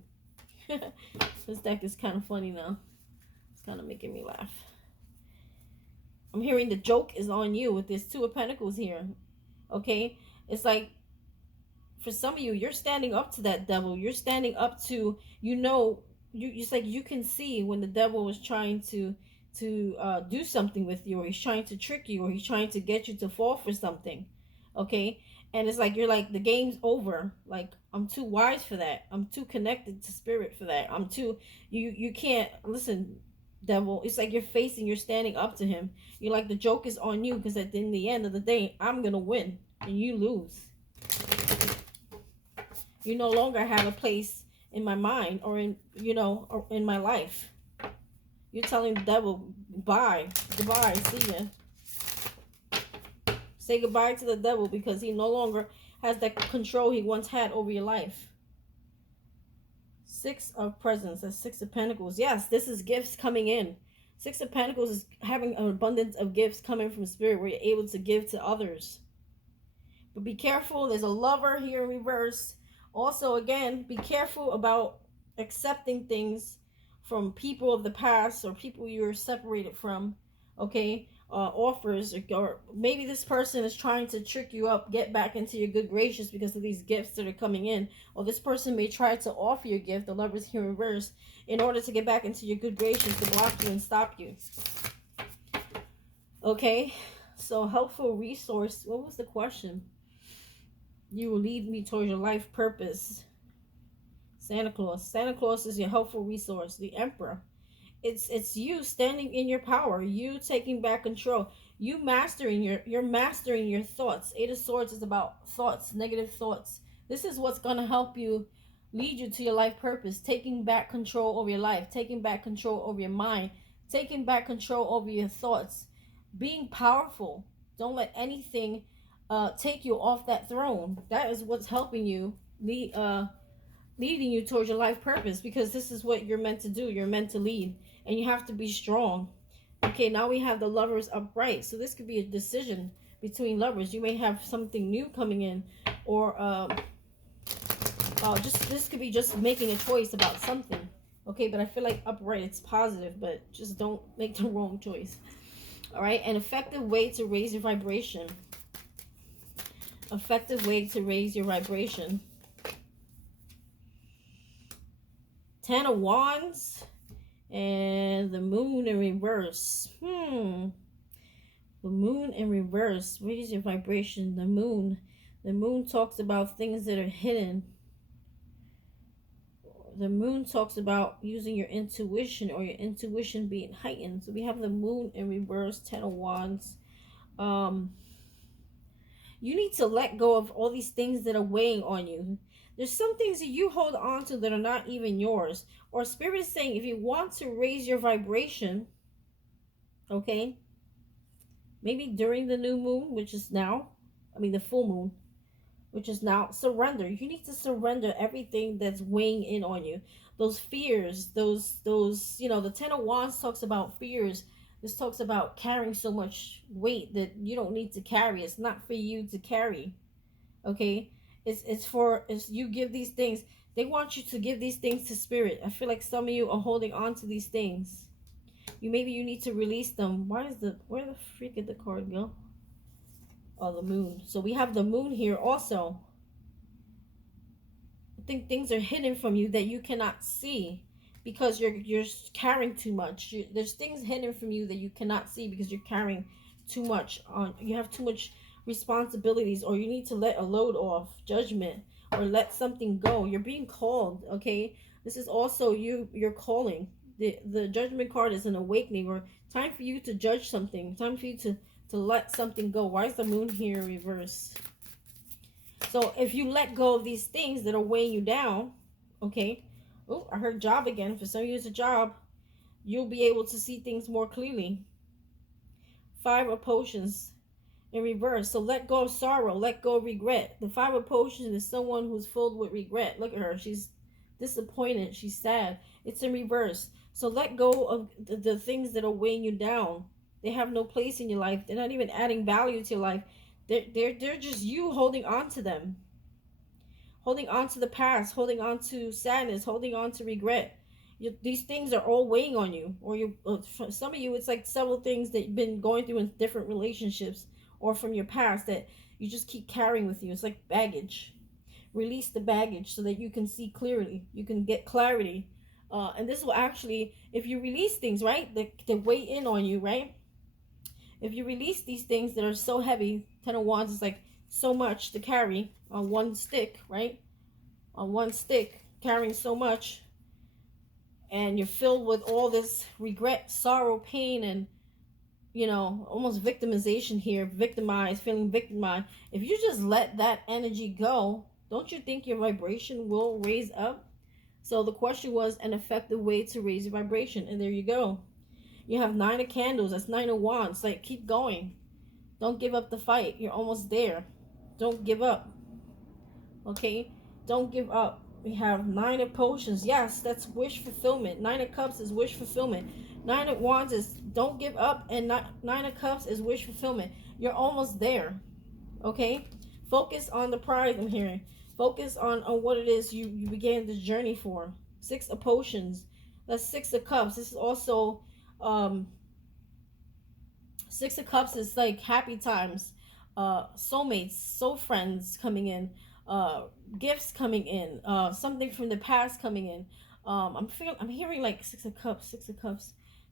This deck is kind of funny now. It's kind of making me laugh. I'm hearing the joke is on you with this 2 of Pentacles here. Okay, it's like for some of you, you're standing up to that devil. You're standing up to, it's like you can see when the devil was trying to do something with you, or he's trying to trick you, or he's trying to get you to fall for something. Okay, and it's like you're like, the game's over. Like, I'm too wise for that. I'm too connected to spirit for that. I'm too, you can't listen. Devil, it's like you're standing up to him. You're like, the joke is on you, because at the end of the day, I'm gonna win and you lose. You no longer have a place in my mind, or in, or in my life. You're telling the devil bye, goodbye, see ya. Say goodbye to the devil, because he no longer has that control he once had over your life. 6 of presents. That's 6 of Pentacles. Yes, this is gifts coming in. 6 of Pentacles is having an abundance of gifts coming from spirit, where you're able to give to others. But be careful. There's a Lover here in reverse. Also, again, be careful about accepting things from people of the past, or people you're separated from. Okay? Offers, or maybe this person is trying to trick you up, get back into your good graces because of these gifts that are coming in. Or this person may try to offer you a gift, the Lover's here in reverse, in order to get back into your good graces, to block you and stop you. Okay, so helpful resource. What was the question? You will lead me towards your life purpose. Santa Claus. Santa Claus is your helpful resource. The Emperor. It's you standing in your power, you taking back control, you're mastering your thoughts. 8 of Swords is about thoughts, negative thoughts. This is what's going to help you, lead you to your life purpose, taking back control over your life, taking back control over your mind, taking back control over your thoughts, being powerful. Don't let anything take you off that throne. That is what's helping you, leading you towards your life purpose, because this is what you're meant to do. You're meant to lead, and you have to be strong. Okay, now we have the Lovers upright. So this could be a decision between lovers. You may have something new coming in, or this could be just making a choice about something. Okay, but I feel like upright, it's positive, but just don't make the wrong choice. All right, an effective way to raise your vibration. Effective way to raise your vibration. 10 of Wands and the Moon in reverse. The Moon in reverse. Raise your vibration. The Moon. The Moon talks about things that are hidden. The Moon talks about using your intuition or your intuition being heightened. So we have the Moon in reverse, 10 of Wands. You need to let go of all these things that are weighing on you. There's some things that you hold on to that are not even yours. Or Spirit is saying if you want to raise your vibration, okay, maybe during the new moon, which is now, the full moon, which is now, surrender. You need to surrender everything that's weighing in on you. Those fears, those, the 10 of Wands talks about fears. This talks about carrying so much weight that you don't need to carry. It's not for you to carry. Okay? It's you give these things. They want you to give these things to Spirit. I feel like some of you are holding on to these things. Maybe you need to release them. Where the freak did the card go? Oh, the Moon. So we have the Moon here also. I think things are hidden from you that you cannot see because you're carrying too much. There's things hidden from you that you cannot see because you're carrying too much on. You have too much responsibilities, or you need to let a load off, judgment, or let something go. You're being called, okay? This is also you're calling. The Judgment card is an awakening, or time for you to judge something, time for you to let something go. Why is the Moon here in reverse? So if you let go of these things that are weighing you down, okay? Oh, I heard job again. For some of you, it's a job. You'll be able to see things more clearly. 5 of Potions in reverse. So let go of sorrow. Let go of regret. The 5 of Potions is someone who's filled with regret. Look at her. She's disappointed. She's sad. It's in reverse. So let go of the things that are weighing you down. They have no place in your life. They're not even adding value to your life. They're just you holding on to them. Holding on to the past. Holding on to sadness. Holding on to regret. These things are all weighing on you. Or for some of you, it's like several things that you've been going through in different relationships or from your past that you just keep carrying with you. It's like baggage. Release the baggage so that you can see clearly. You can get clarity. And this will actually, if you release things, right, that weigh in on you, right? If you release these things that are so heavy, 10 of Wands is like so much to carry on one stick, right? On one stick, carrying so much, and you're filled with all this regret, sorrow, pain, and, almost victimization here, feeling victimized. If you just let that energy go, don't you think your vibration will raise up? So the question was an effective way to raise your vibration, and there you go. You have 9 of Candles. That's 9 of Wands. Like, keep going. Don't give up the fight. You're almost there. Don't give up. Okay? Don't give up. We have 9 of Potions. Yes, that's wish fulfillment. 9 of Cups is wish fulfillment. 9 of Wands is don't give up. And 9 of Cups is wish fulfillment. You're almost there. Okay? Focus on the prize, I'm hearing. Focus on what it is you began this journey for. 6 of Potions. That's 6 of Cups. This is also... 6 of Cups is like happy times, soulmates, soul friends coming in, gifts coming in, something from the past coming in. I'm hearing like 6 of Cups,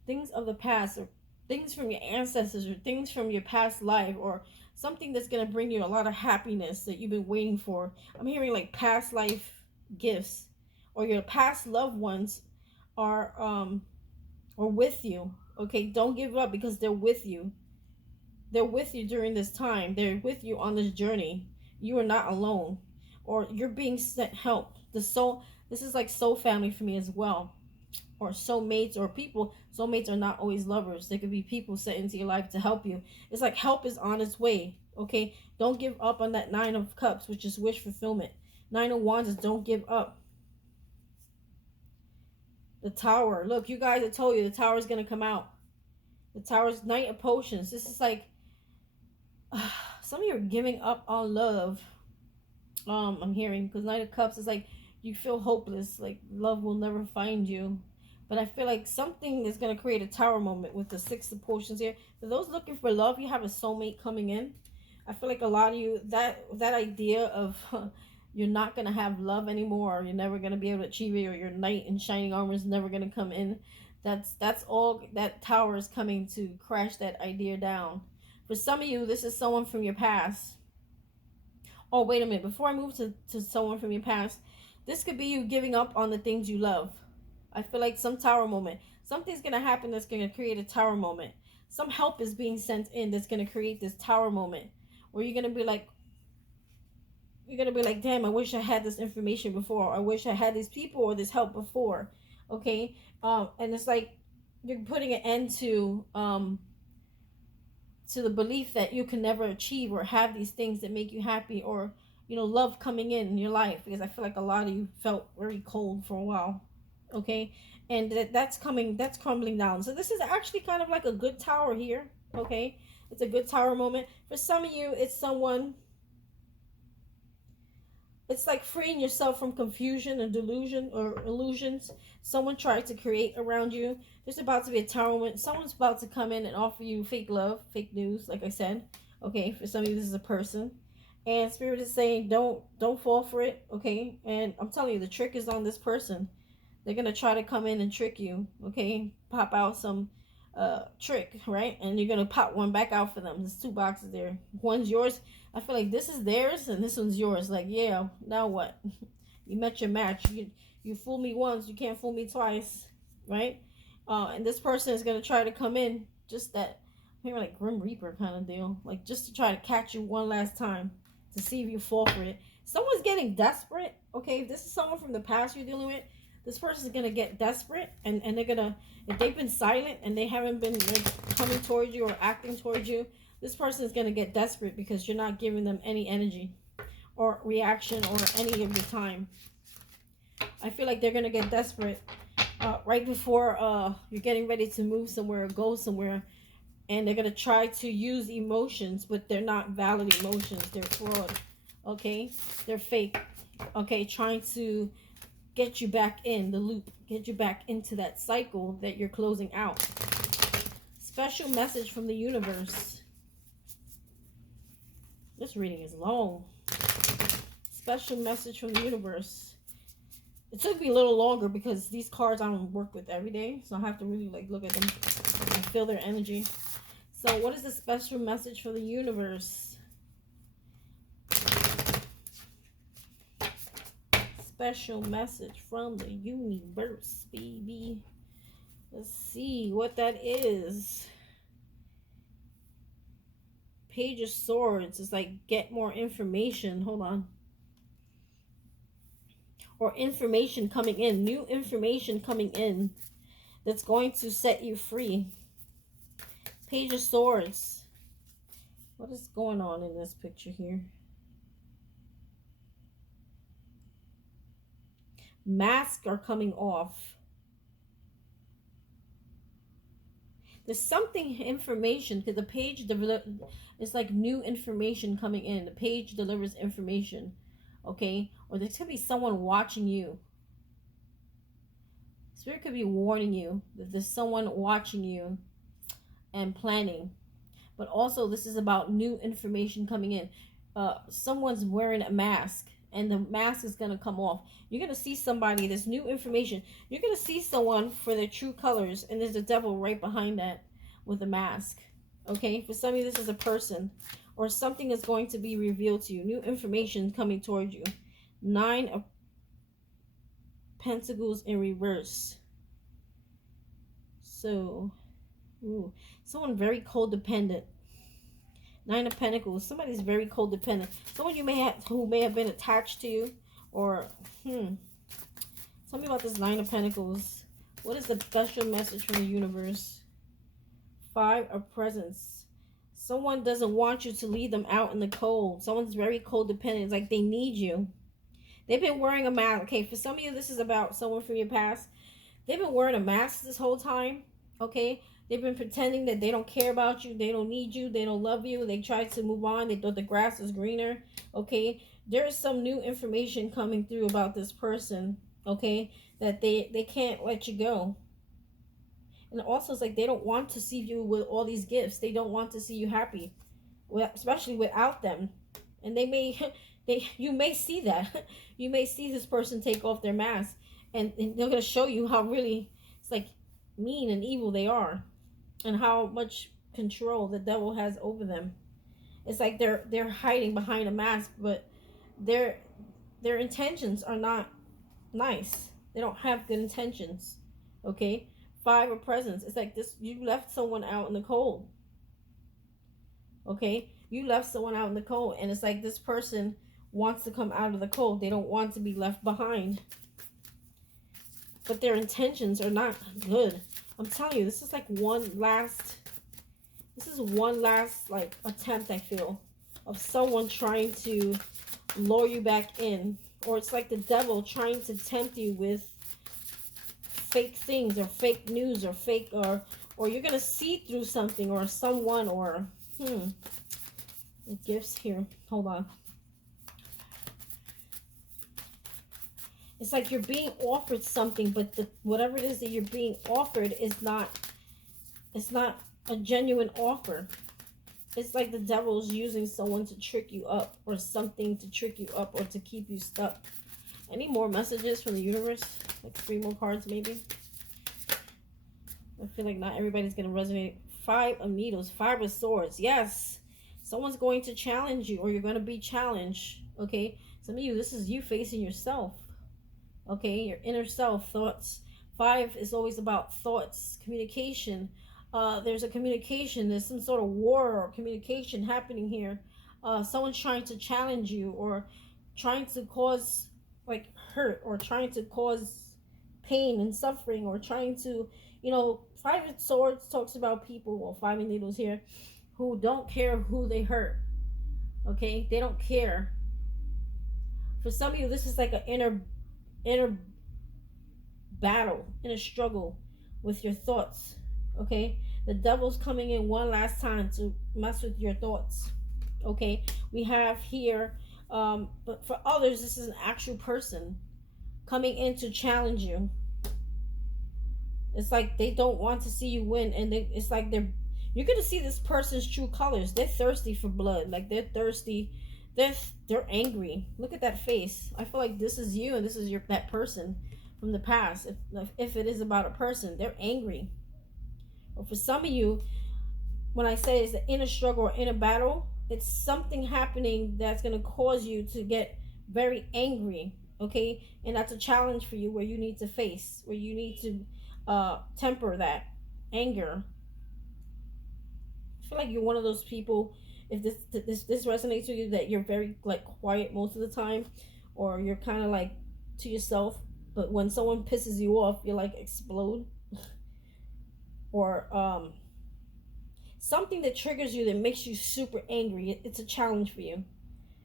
things of the past, or things from your ancestors, or things from your past life, or something that's gonna bring you a lot of happiness that you've been waiting for. I'm hearing like past life gifts, or your past loved ones are or with you. Okay, don't give up, because they're with you. They're with you during this time. They're with you on this journey. You are not alone, or you're being sent help. This is like soul family for me as well, or soulmates, or people. Soulmates are not always lovers. They could be people sent into your life to help you. It's like help is on its way. Okay, don't give up on that 9 of Cups, which is wish fulfillment. 9 of Wands is don't give up. The Tower. Look, you guys, I told you the Tower is going to come out. The Tower's 9 of Potions. This is like some of you are giving up on love. I'm hearing, because 9 of Cups is like you feel hopeless, like love will never find you. But I feel like something is going to create a tower moment with the Six of Potions here. For those looking for love, you have a soulmate coming in. I feel like a lot of you, that idea of you're not going to have love anymore, or you're never going to be able to achieve it, or your knight in shining armor is never going to come in. That's all. That tower is coming to crash that idea down. For some of you, this is someone from your past. Oh, wait a minute. Before I move to someone from your past, this could be you giving up on the things you love. I feel like some tower moment. Something's going to happen that's going to create a tower moment. Some help is being sent in that's going to create this tower moment. Where you're going to be like, damn, I wish I had this information before. I wish I had these people or this help before. Okay? And it's like you're putting an end to the belief that you can never achieve or have these things that make you happy, or love coming in your life, because I feel like a lot of you felt very cold for a while. Okay, and that's crumbling down. So this is actually kind of like a good tower here. Okay, it's a good tower moment. For some of you, it's someone, it's like freeing yourself from confusion and delusion or illusions someone tried to create around you. There's about to be a tower moment. Someone's about to come in and offer you fake love, fake news, like I said. Okay, for some of you, this is a person. And Spirit is saying, don't fall for it, okay? And I'm telling you, the trick is on this person. They're going to try to come in and trick you, okay? Pop out some trick, right? And you're going to pop one back out for them. There's 2 boxes there. One's yours. I feel like this is theirs and this one's yours. Like, yeah, now what? You met your match. You fool me once, you can't fool me twice, right? And this person is going to try to come in, just that, maybe like Grim Reaper kind of deal. Like, just to try to catch you one last time to see if you fall for it. Someone's getting desperate, okay? If this is someone from the past you're dealing with, this person is going to get desperate, and they're going to, if they've been silent and they haven't been like, coming towards you or acting towards you, this person is going to get desperate because you're not giving them any energy or reaction or any of your time. I feel like they're going to get desperate right before you're getting ready to move somewhere or go somewhere, and they're going to try to use emotions, but they're not valid emotions. They're fraud, okay? They're fake, okay? Trying to get you back in the loop, get you back into that cycle that you're closing out. Special message from the universe. This reading is long. Special message from the universe. It took me a little longer because these cards I don't work with every day, so I have to really like look at them and feel their energy. So what is the special message for the universe? Special message from the universe, baby. Let's see what that is. Page of Swords is like, get more information. Hold on. Or information coming in. New information coming in that's going to set you free. Page of Swords. What is going on in this picture here? Masks are coming off. There's something, information, because the page, it's like new information coming in. The page delivers information, okay? Or there could be someone watching you. Spirit could be warning you that there's someone watching you and planning. But also, this is about new information coming in. Someone's wearing a mask, and the mask is going to come off. You're going to see somebody, there's new information. You're going to see someone for their true colors, and there's a devil right behind that with a mask. Okay, for some of you, this is a person, or something is going to be revealed to you. New information coming towards you. 9 of Pentacles in reverse. So, someone very codependent. 9 of Pentacles. Somebody's very codependent. Someone who may have been attached to you, or tell me about this 9 of Pentacles. What is the special message from the universe? 5 of Presents. Someone doesn't want you to leave them out in the cold. Someone's very codependent. It's like they need you. They've been wearing a mask. Okay, for some of you, this is about someone from your past. They've been wearing a mask this whole time. Okay, they've been pretending that they don't care about you. They don't need you. They don't love you. They tried to move on. They thought the grass was greener. Okay, there is some new information coming through about this person. Okay, that they can't let you go. And also, it's like they don't want to see you with all these gifts. They don't want to see you happy, especially without them. And they may, you may see that. You may see this person take off their mask, and they're gonna show you how really it's like mean and evil they are, and how much control the devil has over them. It's like they're hiding behind a mask, but their their intentions are not nice. They don't have good intentions. Okay? Five of presents. It's like this, you left someone out in the cold. Okay? You left someone out in the cold, and it's like this person wants to come out of the cold. They don't want to be left behind. But their intentions are not good. I'm telling you, this is like one last like attempt, I feel, of someone trying to lure you back in. Or it's like the devil trying to tempt you with fake things or fake news or fake, or you're gonna see through something or someone, or the gifts here. Hold on. It's like you're being offered something, but whatever it is that you're being offered is not, it's not a genuine offer. It's like the devil's using someone to trick you up, or something to trick you up, or to keep you stuck. Any more messages from the universe? Like 3 more cards, maybe? I feel like not everybody's going to resonate. 5 of Needles, 5 of Swords. Yes, someone's going to challenge you, or you're going to be challenged. Okay, some of you, this is you facing yourself. Okay, your inner self, thoughts. 5 is always about thoughts, communication. There's a communication. There's some sort of war or communication happening here. Someone's trying to challenge you, or trying to cause like hurt, or trying to cause pain and suffering, or trying to, 5 of Swords talks about people, or 5 of Needles here, who don't care who they hurt. Okay, they don't care. For some of you, this is like an inner battle, inner struggle with your thoughts. Okay, the devil's coming in one last time to mess with your thoughts. Okay, we have here, but for others, this is an actual person coming in to challenge you. It's like they don't want to see you win, and it's like you're gonna see this person's true colors. They're thirsty for blood. Like they're thirsty. They're angry. Look at that face. I feel like this is you, and this is that person from the past. If it is about a person, they're angry. Or for some of you, when I say it's the inner struggle or inner battle, it's something happening that's going to cause you to get very angry. Okay, and that's a challenge for you, where you need to face, where you need to temper that anger. I feel like you're one of those people, if this resonates with you, that you're very like quiet most of the time, or you're kind of like to yourself, but when someone pisses you off, you like explode. Or something that triggers you, that makes you super angry. It's a challenge for you.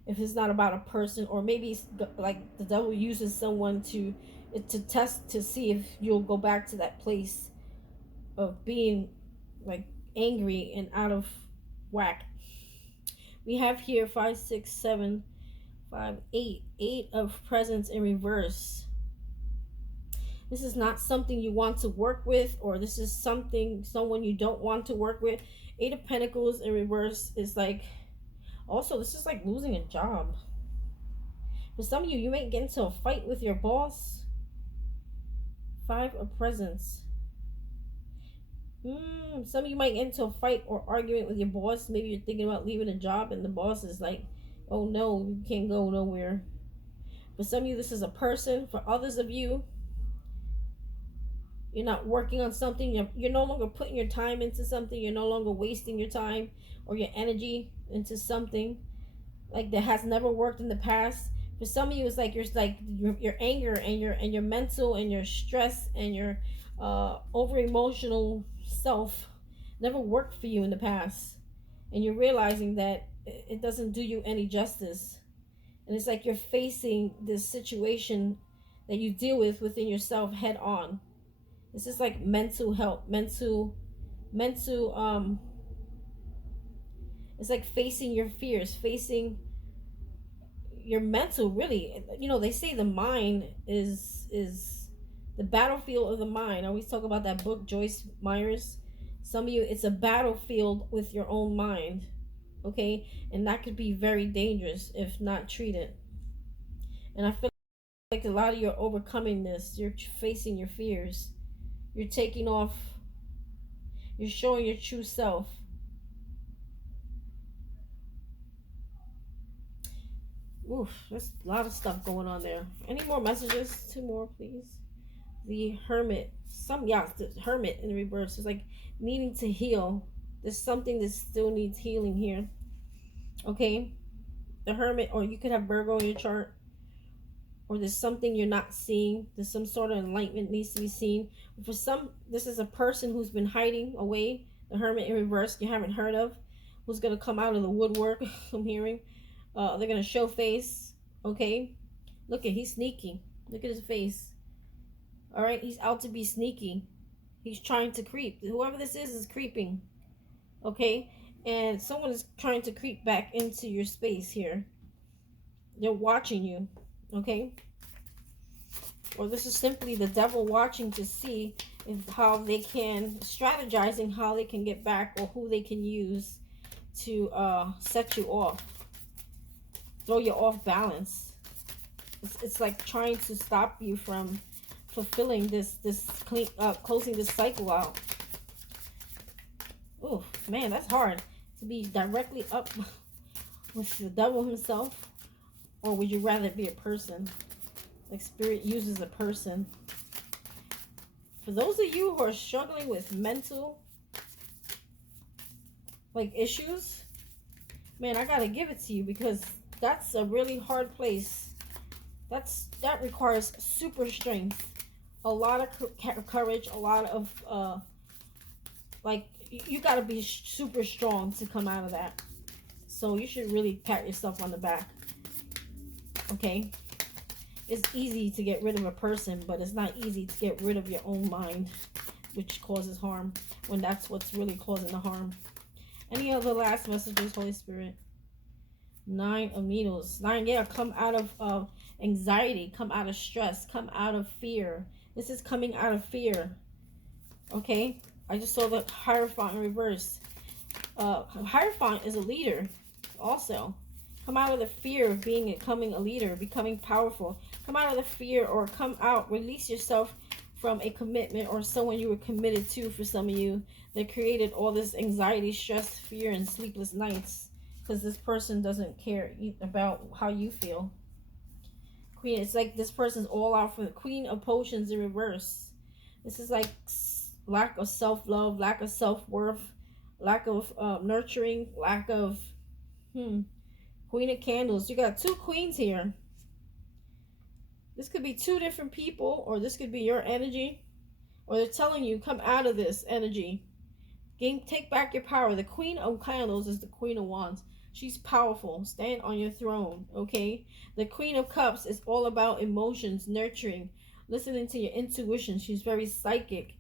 If it's not about a person, or maybe it's like the devil uses someone to test, to see if you'll go back to that place of being like angry and out of whack. We have here 5, 6, 7, 5, 8. 8 of Presents in reverse. This is not something you want to work with, or this is someone you don't want to work with. 8 of Pentacles in reverse is like, also this is like losing a job. For some of you, you may get into a fight with your boss. 5 of Presents. Some of you might get into a fight or argument with your boss. Maybe you're thinking about leaving a job, and the boss is like, oh no, you can't go nowhere. For some of you, this is a person. For others of you, you're not working on something. You're no longer putting your time into something. You're no longer wasting your time or your energy into something like that has never worked in the past. For some of you, it's like your anger and your mental and your stress and your over emotional self never worked for you in the past, and you're realizing that it doesn't do you any justice. And it's like you're facing this situation that you deal with within yourself head on. This is like mental health, mental, it's like facing your fears, facing your mental, really. They say the mind is The battlefield of the mind. I always talk about that book, Joyce Myers. Some of you, it's a battlefield with your own mind. Okay? And that could be very dangerous if not treated. And I feel like a lot of you are overcoming this. You're facing your fears. You're taking off. You're showing your true self. Oof, there's a lot of stuff going on there. Any more messages? 2 more, please. The Hermit. The Hermit in reverse is like needing to heal. There's something that still needs healing here. Okay? The Hermit, or you could have Virgo in your chart. Or there's something you're not seeing. There's some sort of enlightenment needs to be seen. For some, this is a person who's been hiding away. The Hermit in reverse, you haven't heard of. Who's going to come out of the woodwork, I'm hearing. They're going to show face. Okay? Look at, he's sneaky. Look at his face. Alright? He's out to be sneaky. He's trying to creep. Whoever this is creeping. Okay? And someone is trying to creep back into your space here. They're watching you. Okay? Or this is simply the devil watching to see how they can, strategizing how they can get back, or who they can use to set you off, throw you off balance. It's like trying to stop you from fulfilling this closing this cycle out. Oh man, that's hard to be directly up with the devil himself. Or would you rather be a person? Like spirit uses a person. For those of you who are struggling with mental issues, man, I gotta give it to you, because that's a really hard place. That requires super strength, a lot of courage, a lot of you gotta be super strong to come out of that. So you should really pat yourself on the back. Okay? It's easy to get rid of a person, but it's not easy to get rid of your own mind, which causes harm, when that's what's really causing the harm. Any other last messages, Holy Spirit? 9 of Needles. 9, yeah, come out of anxiety, come out of stress, come out of fear. This is coming out of fear. Okay? I just saw the Hierophant in reverse. Hierophant is a leader also. Come out of the fear of becoming a leader, becoming powerful. Come out of the fear, or come out, release yourself from a commitment or someone you were committed to. For some of you, that created all this anxiety, stress, fear, and sleepless nights, because this person doesn't care about how you feel. Queen, it's like this person's all out for the Queen of Potions in reverse. This is like lack of self-love, lack of self-worth, lack of nurturing, lack of Queen of Candles. You got 2 queens here. This could be 2 different people, or this could be your energy, or they're telling you, come out of this energy. Take back your power. The Queen of Candles is the Queen of Wands. She's powerful. Stand on your throne, okay? The Queen of Cups is all about emotions, nurturing, listening to your intuition. She's very psychic.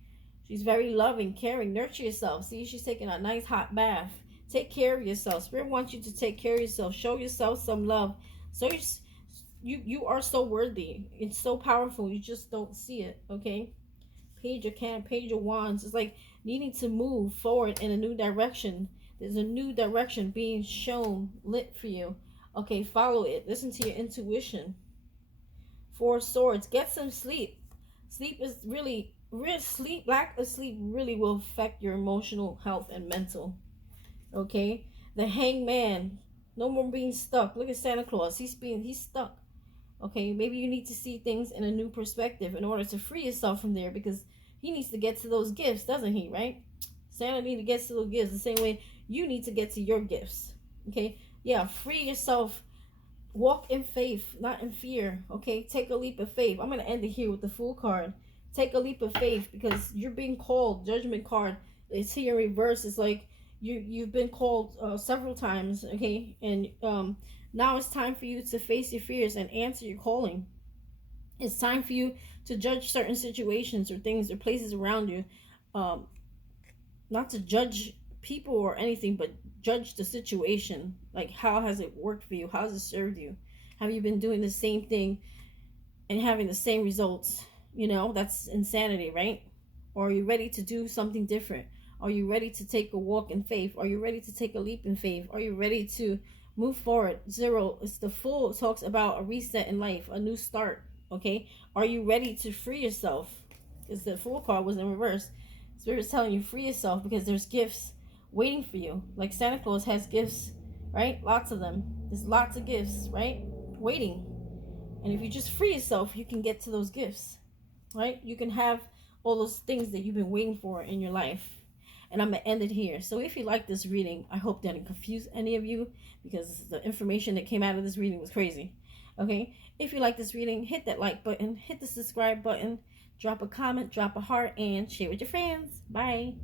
She's very loving, caring. Nurture yourself. See, she's taking a nice hot bath. Take care of yourself. Spirit wants you to take care of yourself. Show yourself some love. So you are so worthy. It's so powerful. You just don't see it, okay? Page of Wands. It's like needing to move forward in a new direction. There's a new direction being shown, lit for you. Okay, follow it. Listen to your intuition. 4 Swords. Get some sleep. Sleep is really lack of sleep really will affect your emotional health and mental. Okay, the Hangman. No more being stuck. Look at Santa Claus. He's stuck. Okay, maybe you need to see things in a new perspective in order to free yourself from there, because he needs to get to those gifts, doesn't he? Right? Santa needs to get to those gifts the same way you need to get to your gifts. Okay, yeah, free yourself. Walk in faith, not in fear. Okay, take a leap of faith. I'm gonna end it here with the Fool card. Take a leap of faith, because you're being called. Judgment card. It's here in reverse. It's like you've been called several times, okay, and now it's time for you to face your fears and answer your calling. It's time for you to judge certain situations or things or places around you, not to judge people or anything, but judge the situation. Like, how has it worked for you? How has it served you? Have you been doing the same thing and having the same results? You know, that's insanity, right? Or are you ready to do something different? Are you ready to take a walk in faith? Are you ready to take a leap in faith? Are you ready to move forward? Zero, it's the Fool, talks about a reset in life, a new start. Okay, are you ready to free yourself? Because the Fool card was in reverse. Spirit's telling you free yourself because there's gifts waiting for you. Like Santa Claus has gifts, right? Lots of them. There's lots of gifts, right? Waiting. And if you just free yourself, you can get to those gifts, right? You can have all those things that you've been waiting for in your life. And I'm going to end it here. So if you like this reading, I hope that didn't confuse any of you, because the information that came out of this reading was crazy. Okay? If you like this reading, hit that like button, hit the subscribe button, drop a comment, drop a heart, and share with your friends. Bye.